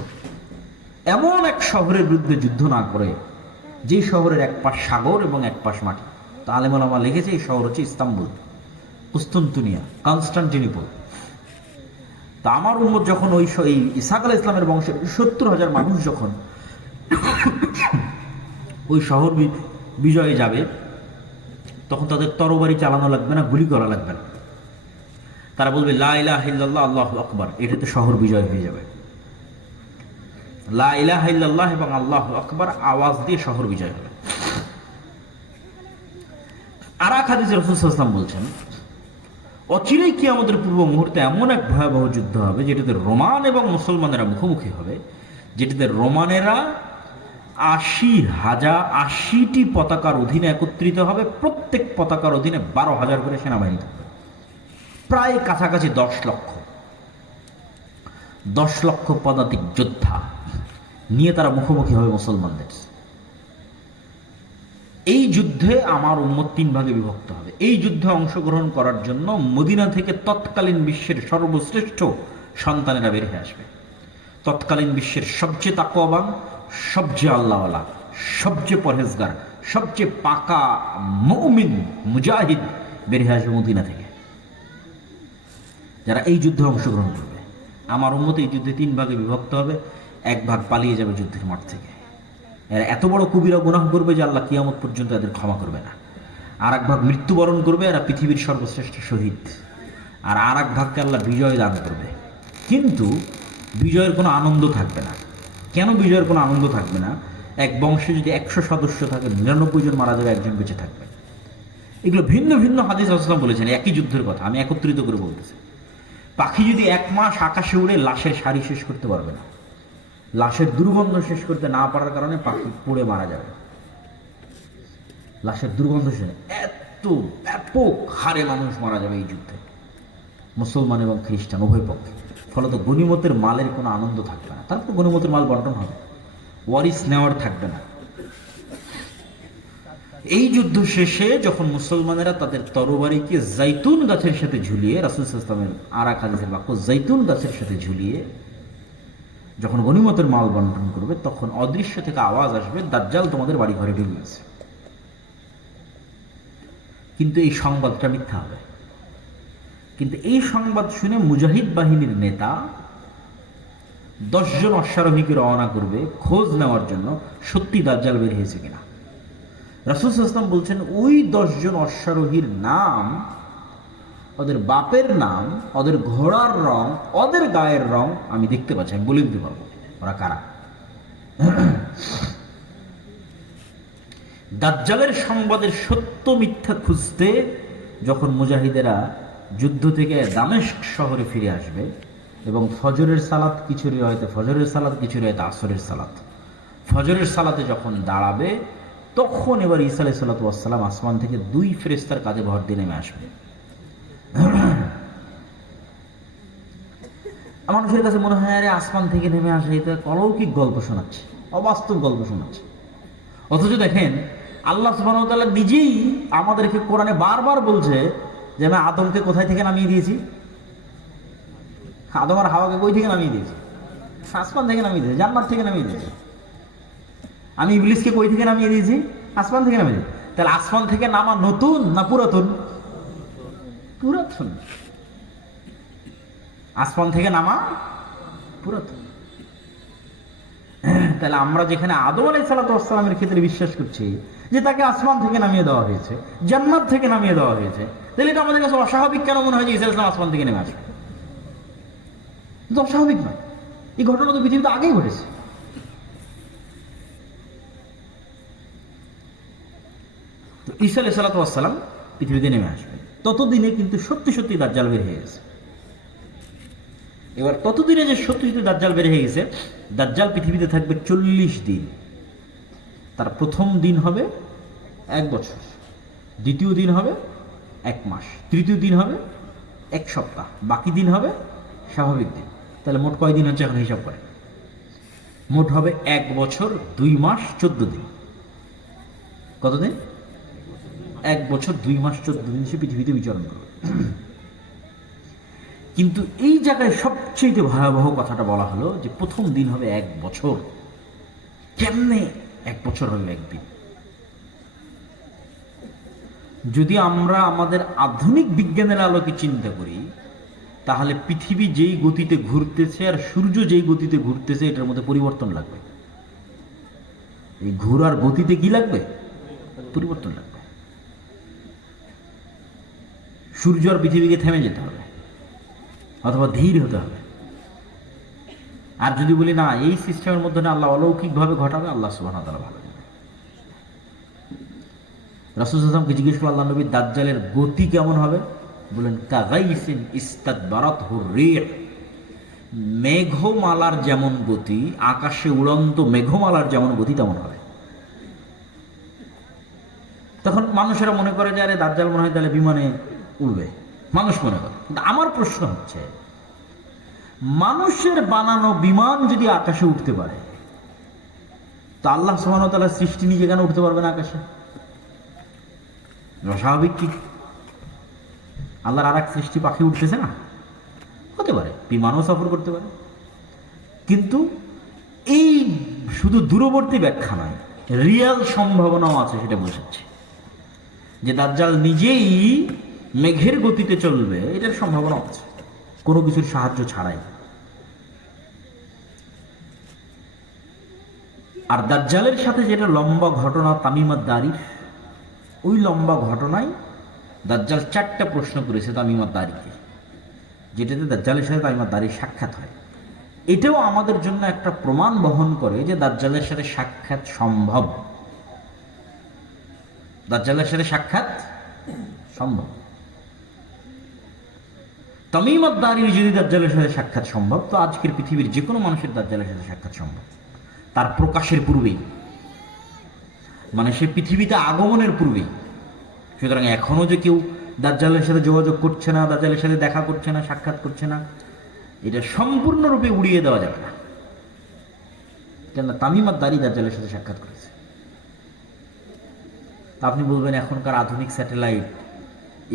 এমন এক শহরের বিরুদ্ধে যুদ্ধ না করে, যে শহরের এক পাশ সাগর এবং এক পাশ মাটি। তো আলেম ওলামা লিখেছে এই শহর হচ্ছে ইস্তাম্বুল, কুস্তুনতুনিয়া, কনস্টান্টিনোপল। তা আমার উম্মত যখন এই ইসহাক আলাইহিস সালামের বংশের 70,000 মানুষ যখন ওই শহর বিজয়ে যাবে, তখন তাদের তরবারি চালানো লাগবে না, গুলি করা লাগবে না। তারা বলবে লা ইলাহা ইল্লাল্লাহ আল্লাহু আকবার, এটাতে শহর বিজয় হয়ে যাবে। লা ইলাহা ইল্লাল্লাহ এবং আল্লাহু আকবার আওয়াজ দিয়ে শহর বিজয় হবে। আর এক হাদিসে রাসূল সাল্লাল্লাহু আলাইহি ওয়াসাল্লাম বলছেন, অচিরেই কিয়ামতের পূর্ব মুহূর্তে এমন এক ভয়াবহ যুদ্ধ হবে যেটাতে রোমান এবং মুসলমানেরা মুখোমুখি হবে, যেটাতে রোমানেরা 80টি পতাকার অধীনে একত্রিত হবে। প্রত্যেক পতাকার অধীনে 12,000 করে সেনাবাহিনী থাকবে, প্রায় কাছাকাছি 10 লক্ষ পদাতিক যোদ্ধা নিয়ে তারা মুখোমুখি হবে মুসলমানদের। এই যুদ্ধে আমার উম্মত 3 ভাগে বিভক্ত হবে। এই যুদ্ধে অংশগ্রহণ করার জন্য মদিনা থেকে তৎকালীন বিশ্বের সর্বশ্রেষ্ঠ সন্তানেরা বের হয়ে আসবে। তৎকালীন বিশ্বের সবচেয়ে তাকওয়াবান, সবচেয়ে আল্লাহওয়ালা, সবচেয়ে পরহেজগার, সবচেয়ে পাকা মুমিন মুজাহিদ বের হয়ে আসবে মদিনা থেকে, যারা এই যুদ্ধে অংশগ্রহণ করবে। আমার উম্মত এই যুদ্ধে 3 ভাগে বিভক্ত হবে। 1 ভাগ পালিয়ে যাবে যুদ্ধের মাঠ থেকে, এরা এত বড় কবিরা গুনাহ করবে যে আল্লাহ কিয়ামত পর্যন্ত এদের ক্ষমা করবে না। আর 1 ভাগ মৃত্যুবরণ করবে, এরা পৃথিবীর সর্বশ্রেষ্ঠ শহীদ। আর 1 ভাগকে আল্লাহ বিজয় দান করবে। কিন্তু বিজয়ের কোনো আনন্দ থাকবে না। কেন বিজয়ের কোনো আনন্দ থাকবে না? এক বংশে যদি 100 সদস্য থাকে, 99 জন মারা যাবে, 1 জন বেঁচে থাকবে। এগুলো ভিন্ন ভিন্ন হাদিস রাসূলুল্লাহ বলেছেন, একই যুদ্ধের কথা আমি একত্রিত করে বলতেছি। পাখি যদি 1 মাস আকাশে উড়ে লাশের সারি শেষ করতে পারবে না, লাশের দুর্গন্ধ শেষ করতে না পারার কারণে পাখি পুড়ে মারা যাবে। লাশের দুর্গন্ধ শুনে এত ব্যাপক হারে মানুষ মারা যাবে এই যুদ্ধে, মুসলমান এবং খ্রিস্টান উভয় পক্ষে। ফলত গনিমতের মালের কোনো আনন্দ থাকবে না। তারপর গনিমতের মাল বন্টন হবে, ওয়ারিস নেওয়ার থাকবে না। এই যুদ্ধ শেষে যখন মুসলমানেরা তাদের তরবারিকে জাইতুন গাছের সাথে ঝুলিয়ে, রাসূল সাল্লাল্লাহু আলাইহি ওয়াসাল্লামের আর এক হাদিসের বাক্য, জাইতুন গাছের সাথে ঝুলিয়ে যখন গনিমতের মাল বন্টন করবে, তখন অদৃশ্য থেকে আওয়াজ আসবে, দাজ্জাল তোমাদের বাড়ি ঘরে ঢুকে গেছে। কিন্তু এই সংবাদটা মিথ্যা হবে। কিন্তু এই সংবাদ শুনে মুজাহিদ বাহিনীর নেতা 10 জন অশ্বারোহীকে রওনা করবে খোঁজ নেওয়ার জন্য সত্যি দাজ্জাল বের হয়েছে কিনা। রাসূল সাল্লাল্লাহু আলাইহি ওয়াসাল্লাম বলছেন, ওই 10 জন অশ্বারোহীর নাম, ওদের বাপের নাম, ওদের ঘোড়ার রং, ওদের গায়ের রং আমি দেখতে পাচ্ছি, আমি বলে দিতে পারবো ওরা কারা। দাজ্জালের সংবাদের সত্য মিথ্যা খুঁজতে যখন মুজাহিদেরা যুদ্ধ থেকে দামেস্ক শহরে ফিরে আসবে, এবং ফজরের সালাত কিছু রিওয়ায়েতে ফজরের সালাত, কিছু রিওয়ায়েতে আসরের সালাত, ফজরের সালাতে যখন দাঁড়াবে, তখন এবার ঈসা আলাইহিস সালাতু ওয়াস সালাম আসমান থেকে 2 ফেরেশতার কাঁধে ভর দিয়ে নেমে আসবে। মানুষের কাছে মনে হয় আরে আসমান থেকে নেমে আসে, এটা অলৌকিক গল্প শোনাচ্ছে, অবাস্তব গল্প শোনাচ্ছে। অথচ দেখেন আল্লাহ সুবহানাহু ওয়া তাআলা নিজেই আমাদেরকে কোরআনে বারবার বলছে যে আমি আদমকে কোথায় থেকে নামিয়ে দিয়েছি, আদম আর হাওয়াকে কই থেকে নামিয়ে দিয়েছি? আসমান থেকে নামিয়ে দিয়েছি, জান্নাত থেকে নামিয়ে দিয়েছি। আমি ইবলিসকে কই থেকে নামিয়ে দিয়েছি? আসমান থেকে নামিয়ে দিয়েছি। তাহলে আসমান থেকে নামা নতুন না পুরাতন? পুরাতন। আসমান থেকে নামা পুরাতন। তাহলে আমরা যেখানে আদম আলাইহিস সালামের ক্ষেত্রে বিশ্বাস করছি যে তাকে আসমান থেকে নামিয়ে দেওয়া হয়েছে, জান্নাত থেকে নামিয়ে দেওয়া হয়েছে, তাহলে এটা আমাদের কাছে অস্বাভাবিক কেন মনে হয় যে ঈসা আলাইহিস সালাম আসমান থেকে নেমে আসবে? কিন্তু অস্বাভাবিক নয়, এই ঘটনা তো পৃথিবীতে আগেই ঘটেছে। তো ঈসা আলাইহিস সালাম পৃথিবীতে নেমে আসবে, ততদিনে কিন্তু সত্যি সত্যি দাজ্জাল বের হয়ে গেছে। এবার ততদিনে যে সত্যি সত্যি দাজ্জাল বের হয়ে গেছে, দাজ্জাল পৃথিবীতে থাকবে 40 দিন। তার প্রথম দিন হবে 1 বছর, দ্বিতীয় দিন হবে 1 মাস, তৃতীয় দিন হবে 1 সপ্তাহ, বাকি দিন হবে স্বাভাবিক দিন। তাহলে মোট কয় দিন হচ্ছে এখন হিসাব করে? মোট হবে 1 বছর 2 মাস 14 দিন। কতদিন? 1 বছর 2 মাস 14 দিন সে পৃথিবীতে বিচরণ করবে। কিন্তু এই জায়গায় সবচেয়ে ভয়াবহ কথাটা বলা হলো যে প্রথম দিন হবে 1 বছর। কেমনে 1 বছর হবে একদিন? যদি আমরা আমাদের আধুনিক বিজ্ঞানের আলোকে চিন্তা করি, তাহলে পৃথিবী যেই গতিতে ঘুরতেছে আর সূর্য যেই গতিতে ঘুরতেছে, এটার মধ্যে পরিবর্তন লাগবে। এই ঘোরার গতিতে কি লাগবে? পরিবর্তন লাগবে। সূর্য আর পৃথিবীকে থেমে যেতে হবে, অথবা ধীর হতে হবে। আর যদি বলি না, এই সিস্টেমের মধ্যে না আল্লাহ অলৌকিকভাবে ঘটাবে, আল্লাহ সুবহানাহু ওয়া তাআলা ভালো জানেন। রাসূল সাল্লাল্লাহু আলাইহি ওয়াসাল্লাম জিজ্ঞেস করলেন, আল্লাহ নবী, দাজ্জালের গতি কেমন হবে? বলেন, কাগাইসিন ইস্তাদবারাতহু রিহ, মেঘমালার যেমন গতি, আকাশে উড়ন্ত মেঘমালার যেমন গতি তেমন হবে। তখন মানুষেরা মনে করে যে আরে দাজ্জাল মনে হয় তাহলে বিমানে উড়বে, মানুষ মনে করে। কিন্তু আমার প্রশ্ন হচ্ছে, মানুষের বানানো বিমান যদি আকাশে উঠতে পারে, তো আল্লাহ সুবহানাহু ওয়া তাআলার সৃষ্টি নিজে কেন উঠতে পারবে না আকাশে? স্বাভাবিক কি? আল্লাহর আর এক সৃষ্টি পাখি উঠতেছে না? হতে পারে, বিমানও সফর করতে পারে। কিন্তু এই শুধু দূরবর্তী ব্যাখ্যা নয়, রিয়াল সম্ভাবনাও আছে, সেটা বোঝাচ্ছে যে দাজ্জাল নিজেই মেঘের গতিতে চলবে, এটার সম্ভাবনা আছে কোনো কিছুর সাহায্য ছাড়াই। আর দাজ্জালের সাথে যেটা লম্বা ঘটনা তামিমাত দারির, ওই লম্বা ঘটনায় দাজ্জাল 4টা প্রশ্ন করেছে তামিমাত দারিকে, যেটাতে দাজ্জালের সাথে তামিমাত দারির সাক্ষাৎ হয়। এটাও আমাদের জন্য একটা প্রমাণ বহন করে যে দাজ্জালের সাথে সাক্ষাৎ সম্ভব। দাজ্জালের সাথে সাক্ষাৎ সম্ভব। তামিমাত দারির যদি দাজ্জালের সাথে সাক্ষাৎ সম্ভব, তো আজকের পৃথিবীর যে কোনো মানুষের দাজ্জালের সাথে সাক্ষাৎ সম্ভব, তার প্রকাশের পূর্বেই, মানে সে পৃথিবীতে আগমনের পূর্বেই। সুতরাং এখনো যে কেউ দাজ্জালের সাথে যোগাযোগ করছে না, দাজ্জালের সাথে দেখা করছে না, সাক্ষাৎ করছে না, এটা সম্পূর্ণরূপে উড়িয়ে দেওয়া যাবে না। কেন? তামিমাত দারি দাজ্জালের সাথে সাক্ষাৎ করেছে। তা আপনি বলবেন এখনকার আধুনিক স্যাটেলাইট,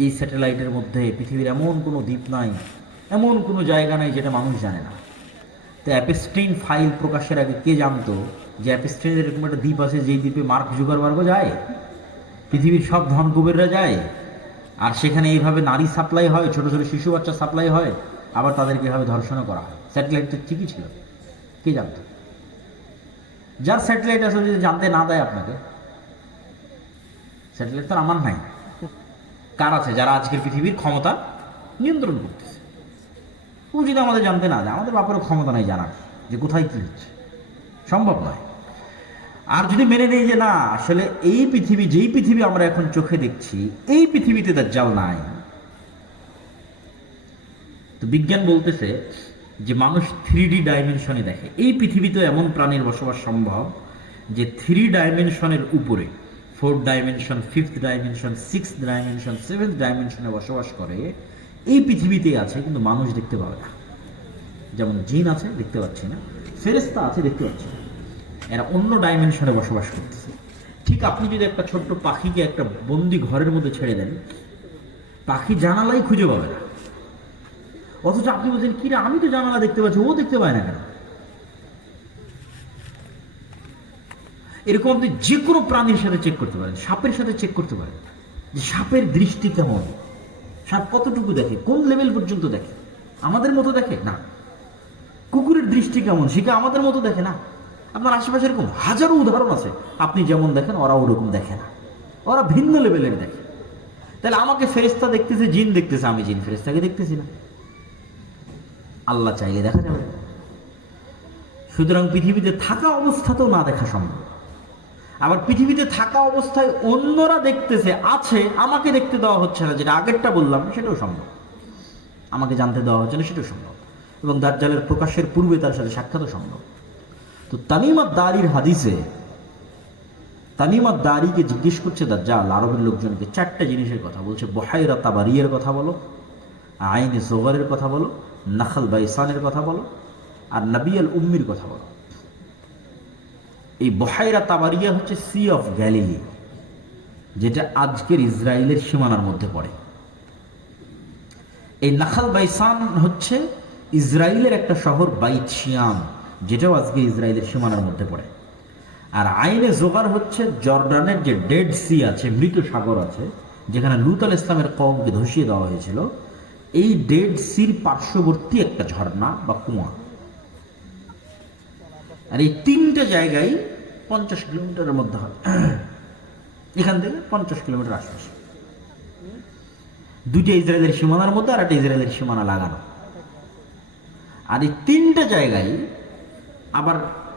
এই স্যাটেলাইটের মধ্যে পৃথিবীর এমন কোনো দ্বীপ নাই, এমন কোনো জায়গা নাই যেটা মানুষ জানে না। তো অ্যাপস্ট্রিন ফাইল প্রকাশের আগে কে জানতো যে অ্যাপস্ট্রিনের এরকম একটা দ্বীপ আছে, যেই দ্বীপে মার্ক জুকারবার্গও যায়, পৃথিবীর সব ধন কুবেররা যায়, আর সেখানে এইভাবে নারী সাপ্লাই হয়, ছোট ছোট শিশু বাচ্চা সাপ্লাই হয়, আবার তাদেরকে এভাবে ধর্ষণও করা হয়। স্যাটেলাইট তো ঠিকই ছিল, কে জানতো? যার স্যাটেলাইট আছে যদি জানতে না দেয় আপনাকে, স্যাটেলাইট তো আমার নাই, কার আছে? যারা আজকের পৃথিবীর ক্ষমতা নিয়ন্ত্রণ করতেছে। ও যদি আমাদের জানতে না দেয়, আমাদের বাপেরও ক্ষমতা নাই জানার যে কোথায় কি হচ্ছে, সম্ভব নয়। আর যদি মেনে নেই যে না, আসলে এই পৃথিবী, যেই পৃথিবী আমরা এখন চোখে দেখছি, এই পৃথিবীতে দাজ্জাল নাই, তো বিজ্ঞান বলতেছে যে মানুষ 3D ডাইমেনশনে দেখে। এই পৃথিবীতে এমন প্রাণীর বসবাস সম্ভব যে 3 ডাইমেনশনের উপরে, 4th dimension, 5th dimension, 6th dimension, 7th ডাইমেনশনে বসবাস করে, এই পৃথিবীতেই আছে, কিন্তু মানুষ দেখতে পাবে না। যেমন জিন আছে, দেখতে পাচ্ছি না, ফেরেশতা আছে, দেখতে পাচ্ছি না, এরা অন্য ডাইমেনশনে বসবাস করতেছে। ঠিক আপনি যদি একটা ছোট্ট পাখিকে একটা বন্দি ঘরের মধ্যে ছেড়ে দেন, পাখি জানালাই খুঁজে পাবে না। অথচ আপনি বলছেন, কিরে আমি তো জানালা দেখতে পাচ্ছি, ও দেখতে পায় না কেন? এরকম আপনি যে কোনো প্রাণীর সাথে চেক করতে পারেন, সাপের সাথে চেক করতে পারেন যে সাপের দৃষ্টি কেমন, সাপ কতটুকু দেখে, কোন লেভেল পর্যন্ত দেখে, আমাদের মতো দেখে না। কুকুরের দৃষ্টি কেমন, সেটা আমাদের মতো দেখে না। আপনার আশেপাশে এরকম হাজারো উদাহরণ আছে, আপনি যেমন দেখেন ওরা ওরকম দেখে না, ওরা ভিন্ন লেভেলের দেখে। তাহলে আমাকে ফেরেশতা দেখতেছে, জিন দেখতেছে, আমি জিন ফেরেশতাকে দেখতেছি না। আল্লাহ চাইলে দেখা যাবে। সুতরাং পৃথিবীতে থাকা অবস্থাতেও না দেখা সম্ভব। আবার পৃথিবীতে থাকা অবস্থায় অন্যরা দেখতেছে, আছে, আমাকে দেখতে দেওয়া হচ্ছে না, যেটা আগেরটা বললাম সেটাও সম্ভব। আমাকে জানতে দেওয়া হচ্ছে না, সেটাও সম্ভব। এবং দাজ্জালের প্রকাশের পূর্বে তার সাথে সাক্ষাৎও সম্ভব। তো তামিমাত দারির হাদিসে তামিমাত দারিকে জিজ্ঞেস করছে দাজ্জাল আরবের লোকজনকে 4টা জিনিসের কথা বলছে। বহাইরা তাবারিয়ার কথা বলো, আইনে জোগারের কথা বলো, নাখাল বাইসানের কথা বলো, আর নবী আল উম্মির কথা বলো। এই বহাইরা তাবারিয়া হচ্ছে সি অফ গ্যালিলি, যেটা আজকের ইসরায়েলের সীমানার মধ্যে পড়ে। এই নাখাল বাইসান হচ্ছে ইসরায়েলের একটা শহর, বাইত শিয়াম, যেটাও আজকে ইসরায়েলের সীমানার মধ্যে পড়ে। আর আইনে জোগার হচ্ছে জর্ডানের যে ডেড সি আছে, মৃত সাগর আছে, যেখানে লূত আলাইহিস সালামের কওমকে ধসিয়ে দেওয়া হয়েছিল, এই ডেড সির পার্শ্ববর্তী একটা ঝর্ণা বা কুয়া। আর এই তিনটে জায়গায় 50 কিলোমিটারের মধ্যে হবে, এখান থেকে 50 কিলোমিটার আশপাশে। দুইটা ইসরায়েলের সীমানার মধ্যে আর একটা ইসরায়েলের সীমানা লাগানো। আর এই তিনটে জায়গায় আবার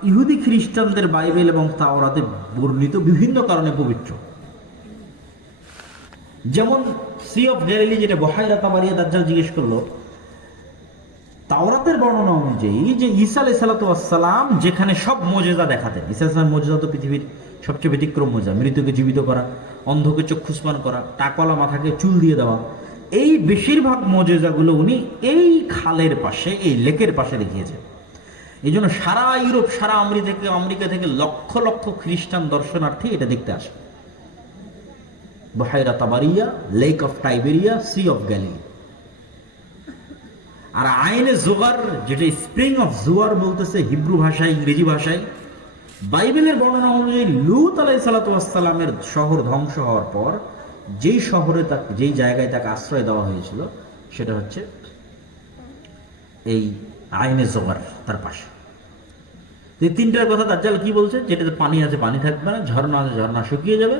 ইহুদি খ্রিস্টানদের বাইবেল এবং তাওরাতে বর্ণিত বিভিন্ন কারণে পবিত্র। যেমন সি অফ গ্যালিলি, যেটা বহাইরা তাবারিয়া দাজ্জাল জিজ্ঞেস করলো, তাওরাতের বর্ণনা অনুযায়ী যে ঈসা আলাইহিস সালাতু ওয়াস সালাম যেখানে সব মুজিজা দেখাতেন, ঈসা আলাইহিস সালামের মুজিজা তো পৃথিবীর সবচেয়ে ব্যতিক্রম মুজিজা, মৃতকে জীবিত করা, অন্ধকে চক্ষুষ্মান করা, টাকওয়ালা মাথাকে চুল দিয়ে দেওয়া, এই বেশিরভাগ মুজিজাগুলো উনি এই খালের পাশে, এই লেকের পাশে দেখিয়েছেন। এই জন্য সারা ইউরোপ, সারা আমেরিকা থেকে লক্ষ লক্ষ খ্রিস্টান দর্শনার্থী এটা দেখতে আসে। বহাইরা তাবারিয়া, lake of Tiberias, sea of Galilee. আর আইনে জোগার, যেটা স্প্রিং অফ জোয়ার বলতেছে হিব্রু ভাষায়, ইংরেজি ভাষায়, বাইবেলের বর্ণনা অনুযায়ী লূত আলাইহিস সালাতু ওয়াস সালামের শহর ধ্বংস হওয়ার পর যেই শহরে তাকে, যেই জায়গায় তাকে আশ্রয় দেওয়া হয়েছিল, সেটা হচ্ছে এই আইনে জোগার, তার পাশে। এই তিনটার কথা দাজ্জাল কি বলছে? যেটাতে পানি আছে পানি থাকবে না, ঝর্ণা আছে ঝর্ণা শুকিয়ে যাবে,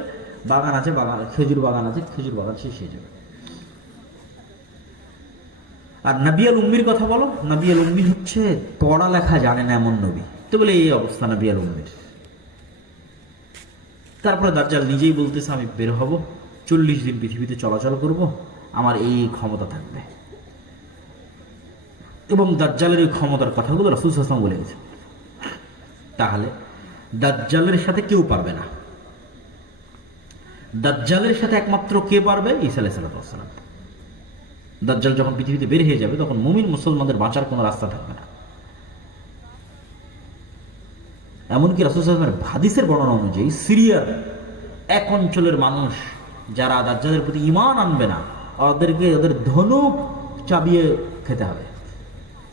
বাগান আছে বাগান, খেজুর বাগান আছে খেজুর বাগান শেষ হয়ে যাবে। আর নবী আল উম্মির কথা বলো, নবী আল উম্মি হচ্ছে পড়ালেখা জানে না এমন নবী, তো বলে এই অবস্থা নবী আল উম্মির। তারপরে দাজ্জাল নিজেই বলতেছে, আমি বের হব, 40 দিন পৃথিবীতে চলাচল করব, আমার এই ক্ষমতা থাকবে। এবং দাজ্জালের এই ক্ষমতার কথাগুলো রাসূল সাল্লাল্লাহু আলাইহি ওয়াসাল্লাম বলে গেছেন। তাহলে দাজ্জালের সাথে কেউ পারবে না। দাজ্জালের সাথে একমাত্র কে পারবে? ঈসা আলাইহিস সালাম। দাজ্জাল যখন পৃথিবীতে বের হয়ে যাবে, তখন মুমিন মুসলমানদের বাঁচার কোনো রাস্তা থাকবে না। এমনকি রাসূল সাল্লাল্লাহু আলাইহি ওয়াসাল্লামের হাদিসের বর্ণনা অনুযায়ী সিরিয়ার এক অঞ্চলের মানুষ যারা দাজ্জালের প্রতি ঈমান আনবে না, ওদেরকে ওদের ধনুক চাবিয়ে খেতে হবে,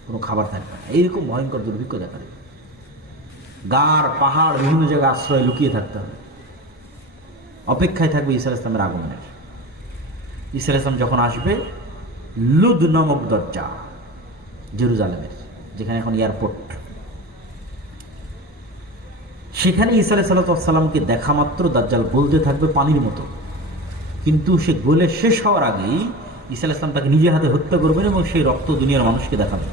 কোনো খাবার থাকবে না। এইরকম ভয়ঙ্কর দুর্ভিক্ষ দেখা দেবে। গাড় পাহাড় বিভিন্ন জায়গায় আশ্রয় লুকিয়ে থাকতে হবে, অপেক্ষায় থাকবে ঈসা আলাইহিস সালামের আগমনের। ঈসা আলাইহিস সালাম যখন আসবে, লুদ নামক দরজা, জেরুজালেমের, যেখানে এখন এয়ারপোর্ট, সেখানে ঈসা আলাইহিস সালামকে দেখা মাত্র দাজ্জাল বলতে থাকবে পানির মতো, কিন্তু সে গলে শেষ হওয়ার আগেই ঈসা আলাইহিস সালাম তাকে নিজে হাতে হত্যা করবেন এবং সেই রক্ত দুনিয়ার মানুষকে দেখাবেন।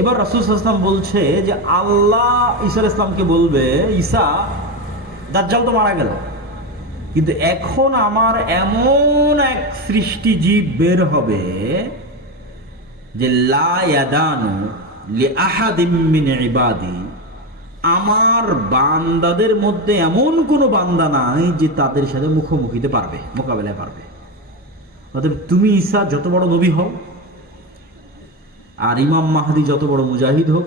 এবার রাসূল সাল্লাল্লাহু আলাইহি ওয়াসাল্লাম বলছে যে আল্লাহ ঈসা আলাইহিস সালামকে বলবে, ঈসা, দাজ্জাল তো মারা গেল, কিন্তু এখন আমার এমন এক সৃষ্টি জীব বের হবে যে লা ইয়াদানু লিআহাদিম মিন ইবাদি, আমার বান্দাদের মধ্যে এমন কোনো বান্দা নাই যে তাদের সাথে মুখোমুখিতে পারবে, মোকাবেলায় পারবে। অতএব তুমি ঈসা যত বড় নবী হও, আর ইমাম মাহদী যত বড় মুজাহিদ হোক,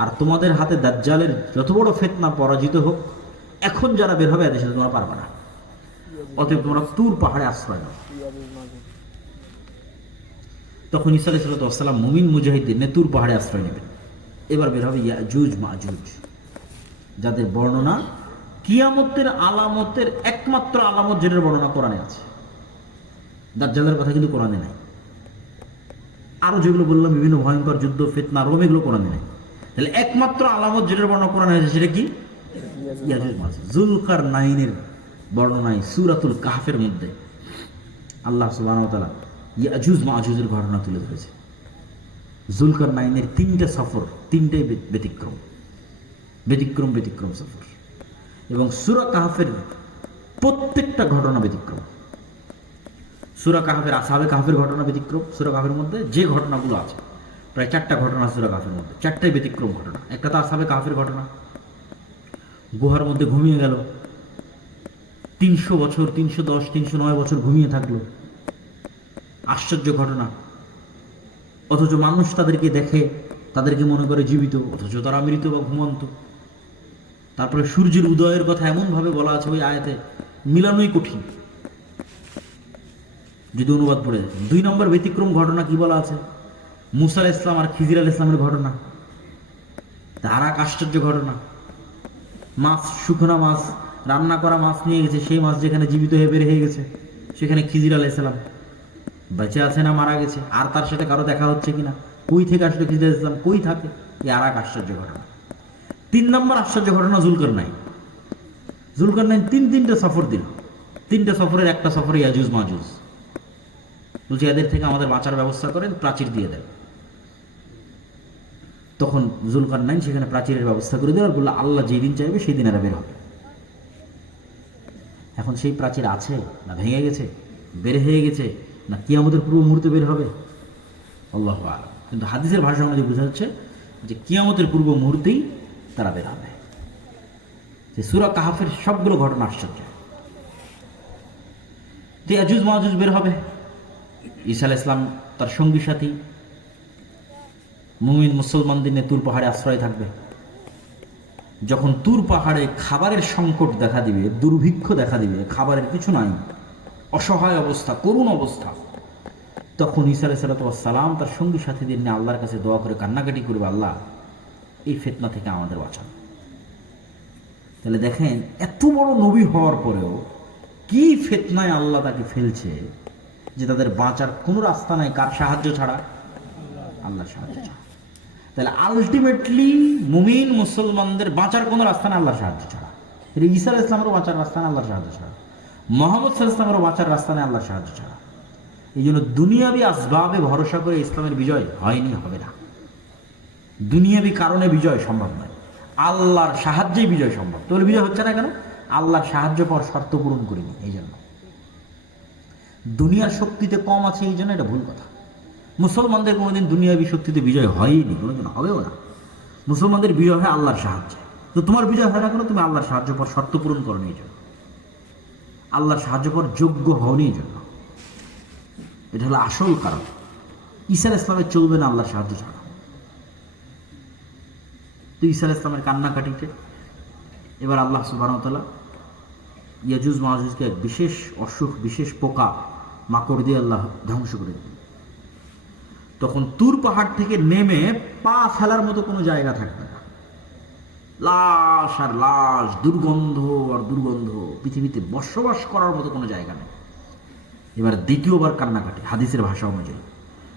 আর তোমাদের হাতে দাজ্জালের যত বড় ফিতনা পরাজিত হোক, এখন যারা বের হবে এদের সাথে তোমরা পারবে না। অতএব তোমরা তুর পাহাড়ে আশ্রয় নাও। তখন ঈসা আলাইহিস সালাম মুমিন মুজাহিদদের নিয়ে তুর পাহাড়ে আশ্রয় নেবেন। এবার বের হবে ইয়াজুজ মাজুজ, যাদের বর্ণনা কিয়ামতের আলামতের একমাত্র আলামত, যেটার বর্ণনা কোরআনে আছে। দাজ্জালের কথা কিন্তু কোরআনে নাই। আরো যেগুলো বললাম, বিভিন্ন ভয়ঙ্কর যুদ্ধ, ফিতনা, রোম, এগুলো কোরআনে নাই। তাহলে একমাত্র আলামত যেটার বর্ণনা কোরআনে আছে, সেটা কি? ইয়াজুজ মাজুজ। যুলকারনাইনের বর্ণনায় সূরাতুল কাহফের মধ্যে আল্লাহ সুবহানাহু ওয়া তাআলা ইয়াজুজ মাজুজের ঘটনা তুলে ধরেছে। যুলকারনাইনের 3টে সফর, 3টাই ব্যতিক্রম ব্যতিক্রম ব্যতিক্রম সফর, এবং সূরা কাহফের প্রত্যেকটা ঘটনা ব্যতিক্রম। সূরা কাহফের আসহাবে কাহফের ঘটনা ব্যতিক্রম। সূরা কাহফের মধ্যে যে ঘটনাগুলো আছে, প্রায় 4টা ঘটনা সূরা কাহফের মধ্যে, 4টাই ব্যতিক্রম ঘটনা। একটা তো আসহাবে কাহফের ঘটনা, গুহার মধ্যে ঘুমিয়ে গেল, 300 বছর, 310, 309 বছর ঘুমিয়ে থাকলো, আশ্চর্য ঘটনা। অথচ মানুষ তাদেরকে দেখে, তাদেরকে মনে করে জীবিত, অথচ তারা মৃত বা ঘুমন্ত। তারপরে সূর্যের উদয়ের কথা এমন ভাবে বলা আছে ওই আয়াতে, মিলানোই কঠিন। যদি অনুবাদ পড়ে দেখেন। 2 নম্বর ব্যতিক্রম ঘটনা কি বলা আছে? মুসা আলাইহিস সালাম আর খিজির আলাইহিস সালামের ঘটনা। তার এক আশ্চর্য ঘটনা। মাছ, শুকনা মাছ, রান্না করা মাছ নিয়ে গেছে, সেই মাছ যেখানে জীবিত হয়ে বের হয়ে গেছে, সেখানে খিজির আলাইহিস সালাম বেঁচে আছে না মারা গেছে, আর তার সাথে কারো দেখা হচ্ছে কিনা, কই থেকে আসলে খিজির আলাইহিস সালাম, কই থাকে, এই আর এক আশ্চর্য ঘটনা। 3 নম্বর আশ্চর্য ঘটনা জুলকারনাইন। জুলকারনাইন তিনটা সফর দিল। 3টা সফরের একটা সফরে ইয়াজুজ মাজুজ। বলছে এদের থেকে আমাদের বাঁচার ব্যবস্থা করেন, প্রাচীর দিয়ে দেন। তখন জুলকারনাইন সেখানে প্রাচীরের ব্যবস্থা করে দেওয়ার বললো আল্লাহ যেদিন চাইবে সেই দিন এরা বের হবে। এখন সেই প্রাচীর আছে না ভেঙে গেছে, বের হয়ে গেছে, না কিয়ামতের পূর্ব মুহূর্তে বের হবে, আল্লাহু আ'লাম। কিন্তু হাদিসের ভাষা অনুযায়ী বোঝা যাচ্ছে যে কিয়ামতের পূর্ব মুহূর্তেই তারা বের হবে। যে সূরা কাহাফের সবগুলো ঘটনা আশ্চর্য। ইয়াজুজ মাজুজ বের হবে। ঈসা আলাইহিস সালাম তার সঙ্গী সাথী মুমিন মুসলমানদের নিয়ে তুর পাহাড়ে আশ্রয় থাকবে। যখন তুর পাহাড়ে খাবারের সংকট দেখা দিবে, দুর্ভিক্ষ দেখা দিবে, খাবারের কিছু নাই, অসহায় অবস্থা, করুণ অবস্থা, তখন ঈসা আলাইহিস সালাম তার সঙ্গী সাথীদের নিয়ে আল্লাহর কাছে দোয়া করে কান্নাকাটি করবে, আল্লাহ এই ফিতনা থেকে আমাদের বাঁচান। তাহলে দেখেন এত বড় নবী হওয়ার পরেও কি ফিতনায় আল্লাহ তাকে ফেলছে যে তাদের বাঁচার কোনো রাস্তা নাই, কার সাহায্য ছাড়া? আল্লাহর সাহায্য ছাড়া। তাহলে আলটিমেটলি মুমিন মুসলমানদের বাঁচার কোনো রাস্তা না আল্লাহর সাহায্য ছাড়া। ঈসা আলাইহিস সালামেরও বাঁচার রাস্তা না আল্লাহর সাহায্য ছাড়া, মুহাম্মদ সাল্লাল্লাহু আলাইহি ওয়াসাল্লামেরও বাঁচার রাস্তা নেই আল্লাহর সাহায্য ছাড়া। এই জন্য দুনিয়াবি আসবাবে ভরসা করে ইসলামের বিজয় হয়নি, হবে না। দুনিয়াবি কারণে বিজয় সম্ভব নয়, আল্লাহর সাহায্যেই বিজয় সম্ভব। তাহলে বিজয় হচ্ছে না কেন? আল্লাহর সাহায্য পাওয়ার শর্ত পূরণ করিনি, এই জন্য। দুনিয়ার শক্তিতে কম আছে, এই জন্য এটা ভুল কথা। মুসলমানদের কোনোদিন দুনিয়াবি শক্তিতে বিজয় হয়নি, কোনোদিন হবেও না। মুসলমানদের বিজয় হয় আল্লাহর সাহায্যে। তো তোমার বিজয় হয় না কেন? তুমি আল্লাহর সাহায্য পাওয়ার শর্ত পূরণ করো এই জন্য, আল্লাহর সাহায্য পাওয়ার যোগ্য হওনি এই জন্য। এটা হলো আসল কারণ। ঈসা আলাইহিস সালামের চলবে না আল্লাহর সাহায্য ছাড়া। তো ঈসা আলাইহিস সালামের কান্নাকাটিতে এবার আল্লাহ সুবহানাহু ওয়া তাআলা ইয়াজুজ মাজুজকে এক বিশেষ অসুখ, বিশেষ পোকা মাকড় দিয়ে আল্লাহ ধ্বংস করে দিলেন। তখন তুর পাহাড় থেকে নেমে পা ফেলার মতো কোনো জায়গা থাকবে না, লাশ আর লাশ, দুর্গন্ধ আর দুর্গন্ধ, পৃথিবীতে বসবাস করার মতো কোনো জায়গা নেই। এবার দ্বিতীয়বার কান্নাকাটি, হাদিসের ভাষা অনুযায়ী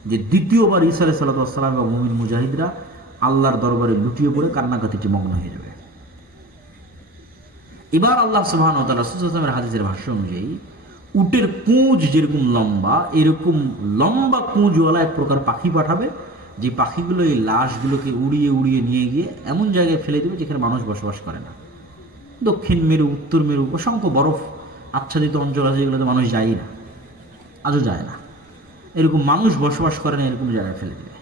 যে দ্বিতীয়বার ঈসা আলাইহিস সালাম এবং মুমিন মুজাহিদরা আল্লাহর দরবারে লুটিয়ে পড়ে কান্নাকাটিতে মগ্ন হয়ে যাবে। এবার আল্লাহ সুবহানাহু ওয়া তাআলা রাসূল সাল্লাল্লাহু আলাইহি ওয়াসাল্লামের হাদিসের ভাষ্য অনুযায়ী উটের পুঁজ যেরকম লম্বা, এরকম লম্বা পুঁজওয়ালা এক প্রকার পাখি পাঠাবে, যে পাখিগুলো এই লাশগুলোকে উড়িয়ে উড়িয়ে নিয়ে গিয়ে এমন জায়গায় ফেলে দেবে যেখানে মানুষ বসবাস করে না। দক্ষিণ মেরু, উত্তর মেরু, অসংখ্য বরফ আচ্ছাদিত অঞ্চল আছে, যেগুলোতে মানুষ যায় না, আজও যায় না, এরকম মানুষ বসবাস করে না, এরকম জায়গায় ফেলে দেবে।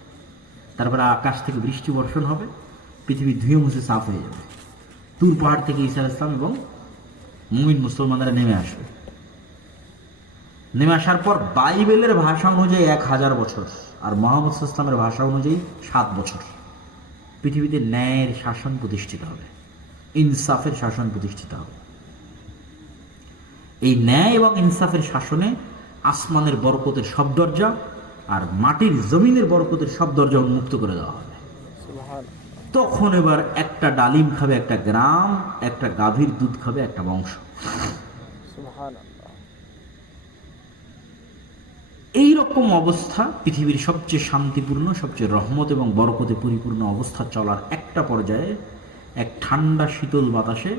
তারপরে আকাশ থেকে বৃষ্টি বর্ষণ হবে, পৃথিবী ধুয়ে মুছে সাফ হয়ে যাবে। তুর পাহাড় থেকে ঈসা আলাইহিস সালাম এবং মুমিন মুসলমানরা নেমে আসবে। নেমে আসার পর বাইবেলের ভাষা অনুযায়ী 1000 বছর, আর মুহাম্মদ সাল্লাল্লাহু আলাইহি ওয়াসাল্লামের ভাষা অনুযায়ী 7 বছর পৃথিবীতে ন্যায়ের শাসন প্রতিষ্ঠিত হবে, ইনসাফের শাসন প্রতিষ্ঠিত হবে। এই ন্যায় এবং ইনসাফের শাসনে আসমানের বরকতের সব দরজা আর মাটির জমিনের বরকতের সব দরজা উন্মুক্ত করে দেওয়া হবে। তখন এবার একটা ডালিম খাবে একটা গ্রাম, একটা গাভীর দুধ খাবে একটা বংশ। এই রকম অবস্থা, পৃথিবীর সবচেয়ে শান্তিপূর্ণ, সবচেয়ে রহমত এবং বরকতে পরিপূর্ণ অবস্থা চলার একটা পর্যায়ে এক ঠান্ডা শীতল বাতাসে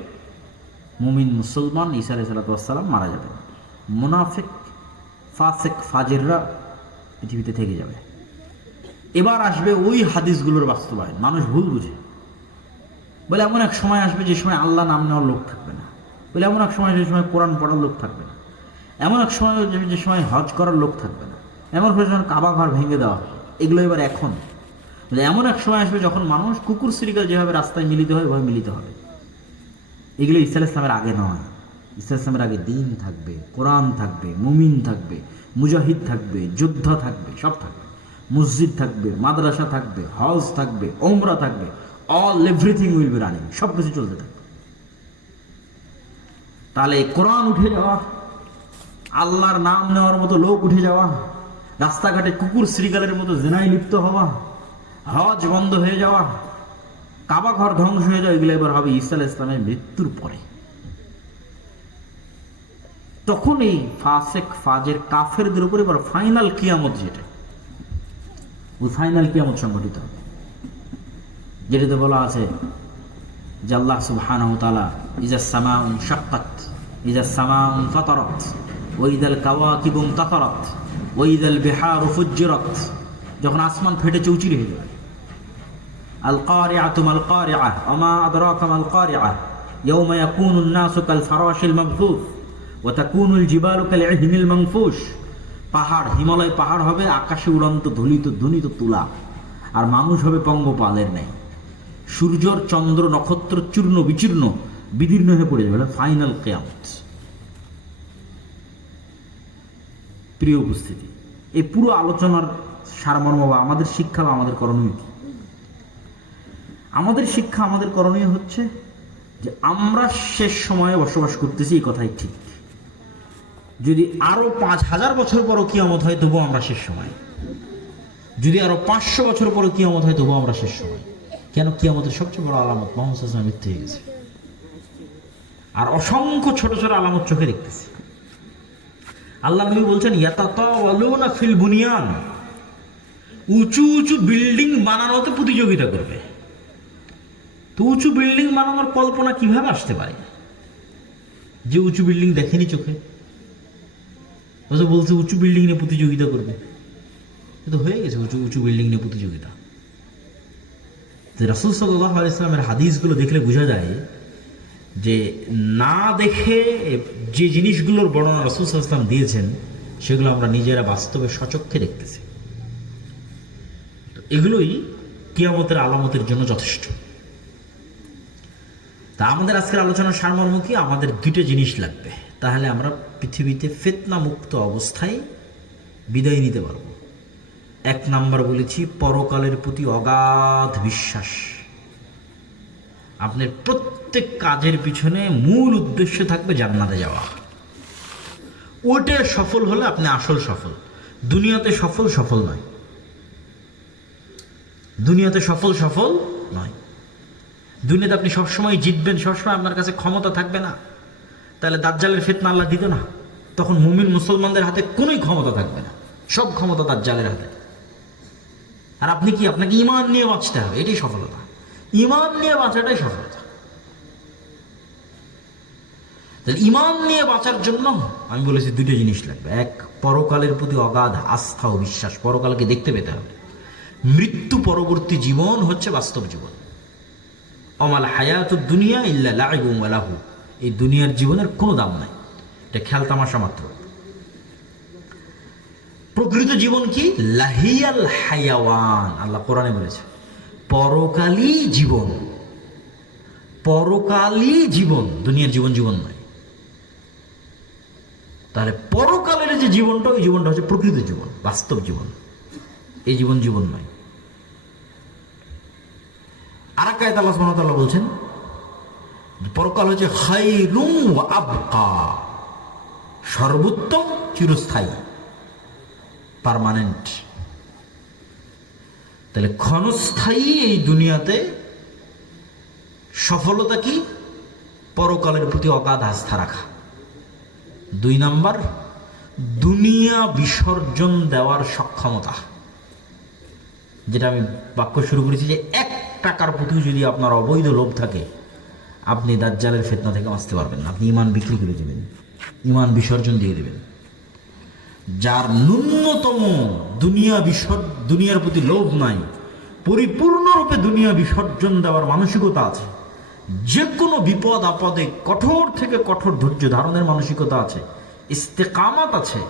মুমিন মুসলমান ঈসা আলাইহিস সালাম মারা যাবে। মুনাফিক, ফাসিক, ফাজিররা পৃথিবীতে থেকে যাবে। এবার আসবে ওই হাদিসগুলোর বাস্তবায়ন। মানুষ ভুল বুঝে, বলে এমন এক সময় আসবে যে সময় আল্লাহ নাম নেওয়ার লোক থাকবে না, বলে এমন এক সময় যে সময় কোরআন পড়ার লোক থাকবে না, এমন এক সময় যে সময় হজ করার লোক থাকবে না, এমন এক সময় কাবা ঘর ভেঙে দেওয়া হবে। এগুলো এবার এখন এমন এক সময় আসবে যখন মানুষ কুকুর শ্রীকাল যেভাবে রাস্তায় মিলিত হয় ওইভাবে মিলিত হবে। এগুলো ঈসা আলাইহিস সালামের আগে নয়। ঈসা আলাইহিস সালামের আগে দিন থাকবে, কোরআন থাকবে, মুমিন থাকবে, মুজাহিদ থাকবে, যোদ্ধা থাকবে, সব থাকবে, মসজিদ থাকবে, মাদ্রাসা থাকবে, হজ থাকবে, ওমরা থাকবে, all everything will be running, সব কিছু চলতে থাকবে। তাহলে কোরআন উঠে যাওয়া, আল্লাহর নাম নেওয়ার মতো লোক উঠে যাওয়া, রাস্তাঘাটে কুকুর শ্রীগালের মতো জেনায় লিপ্ত হওয়া, হজ বন্ধ হয়ে যাওয়া, কাবা ঘর ধ্বংস হয়ে যাওয়া, এগুলো এবার হবে ঈসা আলাইহিস সালামের মৃত্যুর পরে। তখন এই ফাসেক ফাজের কাফেরদের উপরে এবার ফাইনাল কিয়ামত, যেটা ওই ফাইনাল কিয়ামত সংগঠিত হবে, যেটাতে বলা আছে যে আল্লাহ সুবহানাহু ওয়া তাআলা ইজাস সামাউ শাক্কাত, ইজাস সামাউ ফাতারাত, ওয়া ইদাল কাওয়াকিবু ইনতাসারাত, ওয়া ইদাল বিহারু ফুজ্জিরাত, যখন আসমান ফেটে চৌচির হয়ে যাবে। আল কারিআতু মাল কারিআহ ওয়া মা আদরাকা মাল কারিআহ ইয়াওমা ইয়াকুনুন নাসু কাল ফারাশিল মাবথুস ওয়া তাকুনুল জিবালু কাল ইহনিল মানফুশ। পাহাড়, হিমালয় পাহাড় হবে আকাশে উড়ন্ত ধুলিত ধ্বনিত তুলা, আর মানুষ হবে পঙ্গপালের ন্যায়। সূর্যর চন্দ্র নক্ষত্র চূর্ণ বিচূর্ণ বিদীর্ণ হয়ে পড়ে যাবে। ফাইনাল কিয়ামত। প্রিয় উপস্থিতি, এই পুরো আলোচনার সারমর্ম বা আমাদের শিক্ষা বা আমাদের করণীয় কি? আমাদের শিক্ষা, আমাদের করণীয় হচ্ছে যে আমরা শেষ সময়ে বসবাস করতেছি, এই কথাই ঠিক। যদি আরো ৫,০০০ বছর পরও কিয়ামত হয় তবুও আমরা শেষ সময়, যদি আরো ৫০০ বছর পরও কিয়ামত হয় তবুও আমরা শেষ সময়। কেন? কিয়ামতের সবচেয়ে বড় আলামত মুহাম্মদ সাল্লাল্লাহু আলাইহি ওয়াসাল্লাম মৃত্যু হয়ে গেছে, আর অসংখ্য ছোট ছোট আলামত চোখে দেখতেছি। আল্লাহ নবী বলছেন ইয়াতাতাওয়ালুনা ফিল বুনিয়ান, উঁচু উঁচু বিল্ডিং বানানোতে প্রতিযোগিতা করবে। তো উঁচু বিল্ডিং বানানোর কল্পনা কিভাবে আসতে পারে যে উঁচু বিল্ডিং দেখেনি চোখে? বলছে উঁচু বিল্ডিং নিয়ে প্রতিযোগিতা করবে, তো হয়ে গেছে উঁচু উঁচু বিল্ডিং নিয়ে প্রতিযোগিতা। রাসূল সাল্লাল্লাহু আলাইহি ওয়াসাল্লামের হাদিসগুলো দেখলে বোঝা যায় যে না দেখে যে জিনিসগুলোর বর্ণনা রাসূল সাল্লাল্লাহু আলাইহি ওয়াসাল্লাম দিয়েছেন সেগুলো আমরা নিজেরা বাস্তবে সচক্ষে দেখতেছি। এগুলোই কিয়ামতের আলামতের জন্য যথেষ্ট। তা আমাদের আজকের আলোচনার সারমর্ম কি? আমাদের দুটো জিনিস লাগবে, তাহলে আমরা পৃথিবীতে ফিতনা মুক্ত অবস্থায় বিদায় নিতে পারব। এক নাম্বার বলেছি, পরকালের প্রতি অগাধ বিশ্বাস। আপনার প্রত্যেক কাজের পিছনে মূল উদ্দেশ্য থাকবে জান্নাতে যাওয়া। ওটা সফল হলে আপনি আসল সফল। দুনিয়াতে সফল নয়, দুনিয়াতে সফল নয়। দুনিয়াতে আপনি সবসময় জিতবেন, সবসময় আপনার কাছে ক্ষমতা থাকবে না, তাহলে দাজ্জালের ফিতনা আল্লাহ দিত না। তখন মুমিন মুসলমানদের হাতে কোনোই ক্ষমতা থাকবে না, সব ক্ষমতা দাজ্জালের হাতে। আর আপনি কি? আপনাকে ঈমান নিয়ে বাঁচতে হবে, এটাই সফলতা। ঈমান নিয়ে বাঁচাটাই সফলতা। তাহলে ঈমান নিয়ে বাঁচার জন্য আমি বলেছি দুটো জিনিস লাগবে। এক, পরকালের প্রতি অগাধ আস্থা ও বিশ্বাস। পরকালকে দেখতে পেতে হবে। মৃত্যু পরবর্তী জীবন হচ্ছে বাস্তব জীবন। অমাল হায়াতুদ দুনিয়া ইল্লা লাইবুন ওয়া লাহু। এই দুনিয়ার জীবনের কোনো দাম নাই, এটা খেয়াল তামাশা মাত্র। প্রকৃত জীবন কি? লাহিয়াল হায়াওয়ান। আল্লাহ কোরআনে বলেছে পরকালই জীবন। পরকালই জীবন, দুনিয়ার জীবন নয়। তাহলে পরকালের যে জীবনটা, ওই জীবনটা হচ্ছে প্রকৃত জীবন, বাস্তব জীবন। এই জীবন নয়। আর এক আয়াতে আল্লাহ সুবহানাহু ওয়া তাআলা বলছেন পরকাল হচ্ছে খায়রুম ওয়া আবকা, সর্বোত্তম, চিরস্থায়ী, পার্মানেন্ট। তাহলে ক্ষণস্থায়ী এই দুনিয়াতে সফলতা কি? পরকালের প্রতি অগাধ আস্থা রাখা। দুই নাম্বার, দুনিয়া বিসর্জন দেওয়ার সক্ষমতা। যেটা আমি বাক্য শুরু করেছি যে 1 টাকার প্রতি যদি আপনার অবৈধ লোভ থাকে, আপনি দাজ্জালের ফিতনা থেকে বাঁচতে পারবেন না। আপনি ঈমান বিক্রি করে দেবেন, ঈমান বিসর্জন দিয়ে দেবেন। যার ন্যূনতম দুনিয়ার প্রতি লোভ নাই, পরিপূর্ণরূপে দুনিয়া বিসর্জন দেওয়ার মানসিকতা আছে, যে কোনো বিপদ আপদে কঠোর থেকে কঠোর ধৈর্য ধারণের মানসিকতা আছে, ইস্তেকামাত আছে,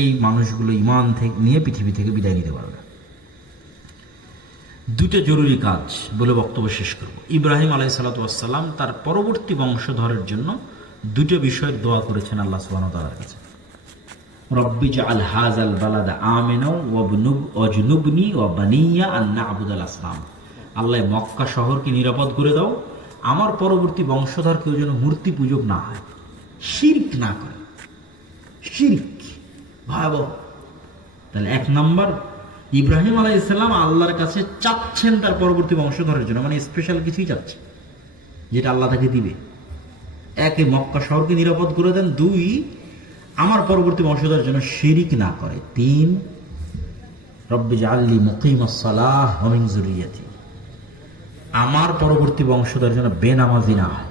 এই মানুষগুলো ঈমান থেকে নিয়ে পৃথিবী থেকে বিদায় নিতে পারবে। দুটো জরুরি কাজ বলে বক্তব্য শেষ করব। ইব্রাহিম আলাইহিস সালাতু ওয়াস সালাম তার পরবর্তী বংশধরের জন্য দুটো বিষয়ের দোয়া করেছেন আল্লাহ সুবহানাহু ওয়া তাআলার কাছে। রব্বি জাআল হাযাল বালাদা আমিনা ওয়াজনুবনি ওয়া বানিয়া আন না'বুদাল আসনাম। আল্লাহ মক্কা শহরকে নিরাপদ করে দাও, আমার পরবর্তী বংশধর কেউ যেন মূর্তি পূজক না হয়, শিরক না করে। শিরক ভয়াবহ। তাহলে এক নাম্বার, ইব্রাহিম আলাইহিস সালাম আল্লাহর কাছে চাচ্ছেন তার পরবর্তী বংশধরের জন্য, মানে স্পেশাল কিছুই চাচ্ছে যেটা আল্লাহ তাকে দিবে। একে মক্কা শহরকে নিরাপদ করে দেন, দুই আমার পরবর্তী বংশধরের জন্য শিরিক না করে, তিন রব্বি জাআলনি মুকিমাস সালাহ ওয়া মিন যুররিয়াতি, আমার পরবর্তী বংশধরের জন্য বেনামাজি না হয়।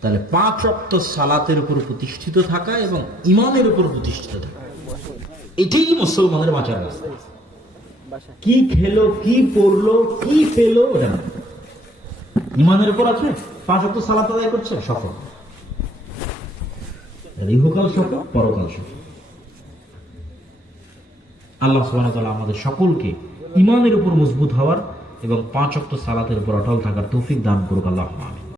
তাহলে 5 ওয়াক্ত সালাতের উপর প্রতিষ্ঠিত থাকা এবং ইমানের উপর প্রতিষ্ঠিত থাকা, এটাই মুসলমানের বাঁচার রাস্তা। কি খেলো, কি পড়লো, কি পেলো, ওটা না, ইমানের উপর আছে, 5 ওয়াক্ত সালাত আদায় করছে, সফল। ইহকাল সফল, পরকাল সফল। আল্লাহ সুবহানাহু ওয়া তাআলা আমাদের সকলকে ইমানের উপর মজবুত হওয়ার এবং 5 ওয়াক্ত সালাতের উপর অটল থাকার তৌফিক দান করুক। আল্লাহুম্মা আমিন।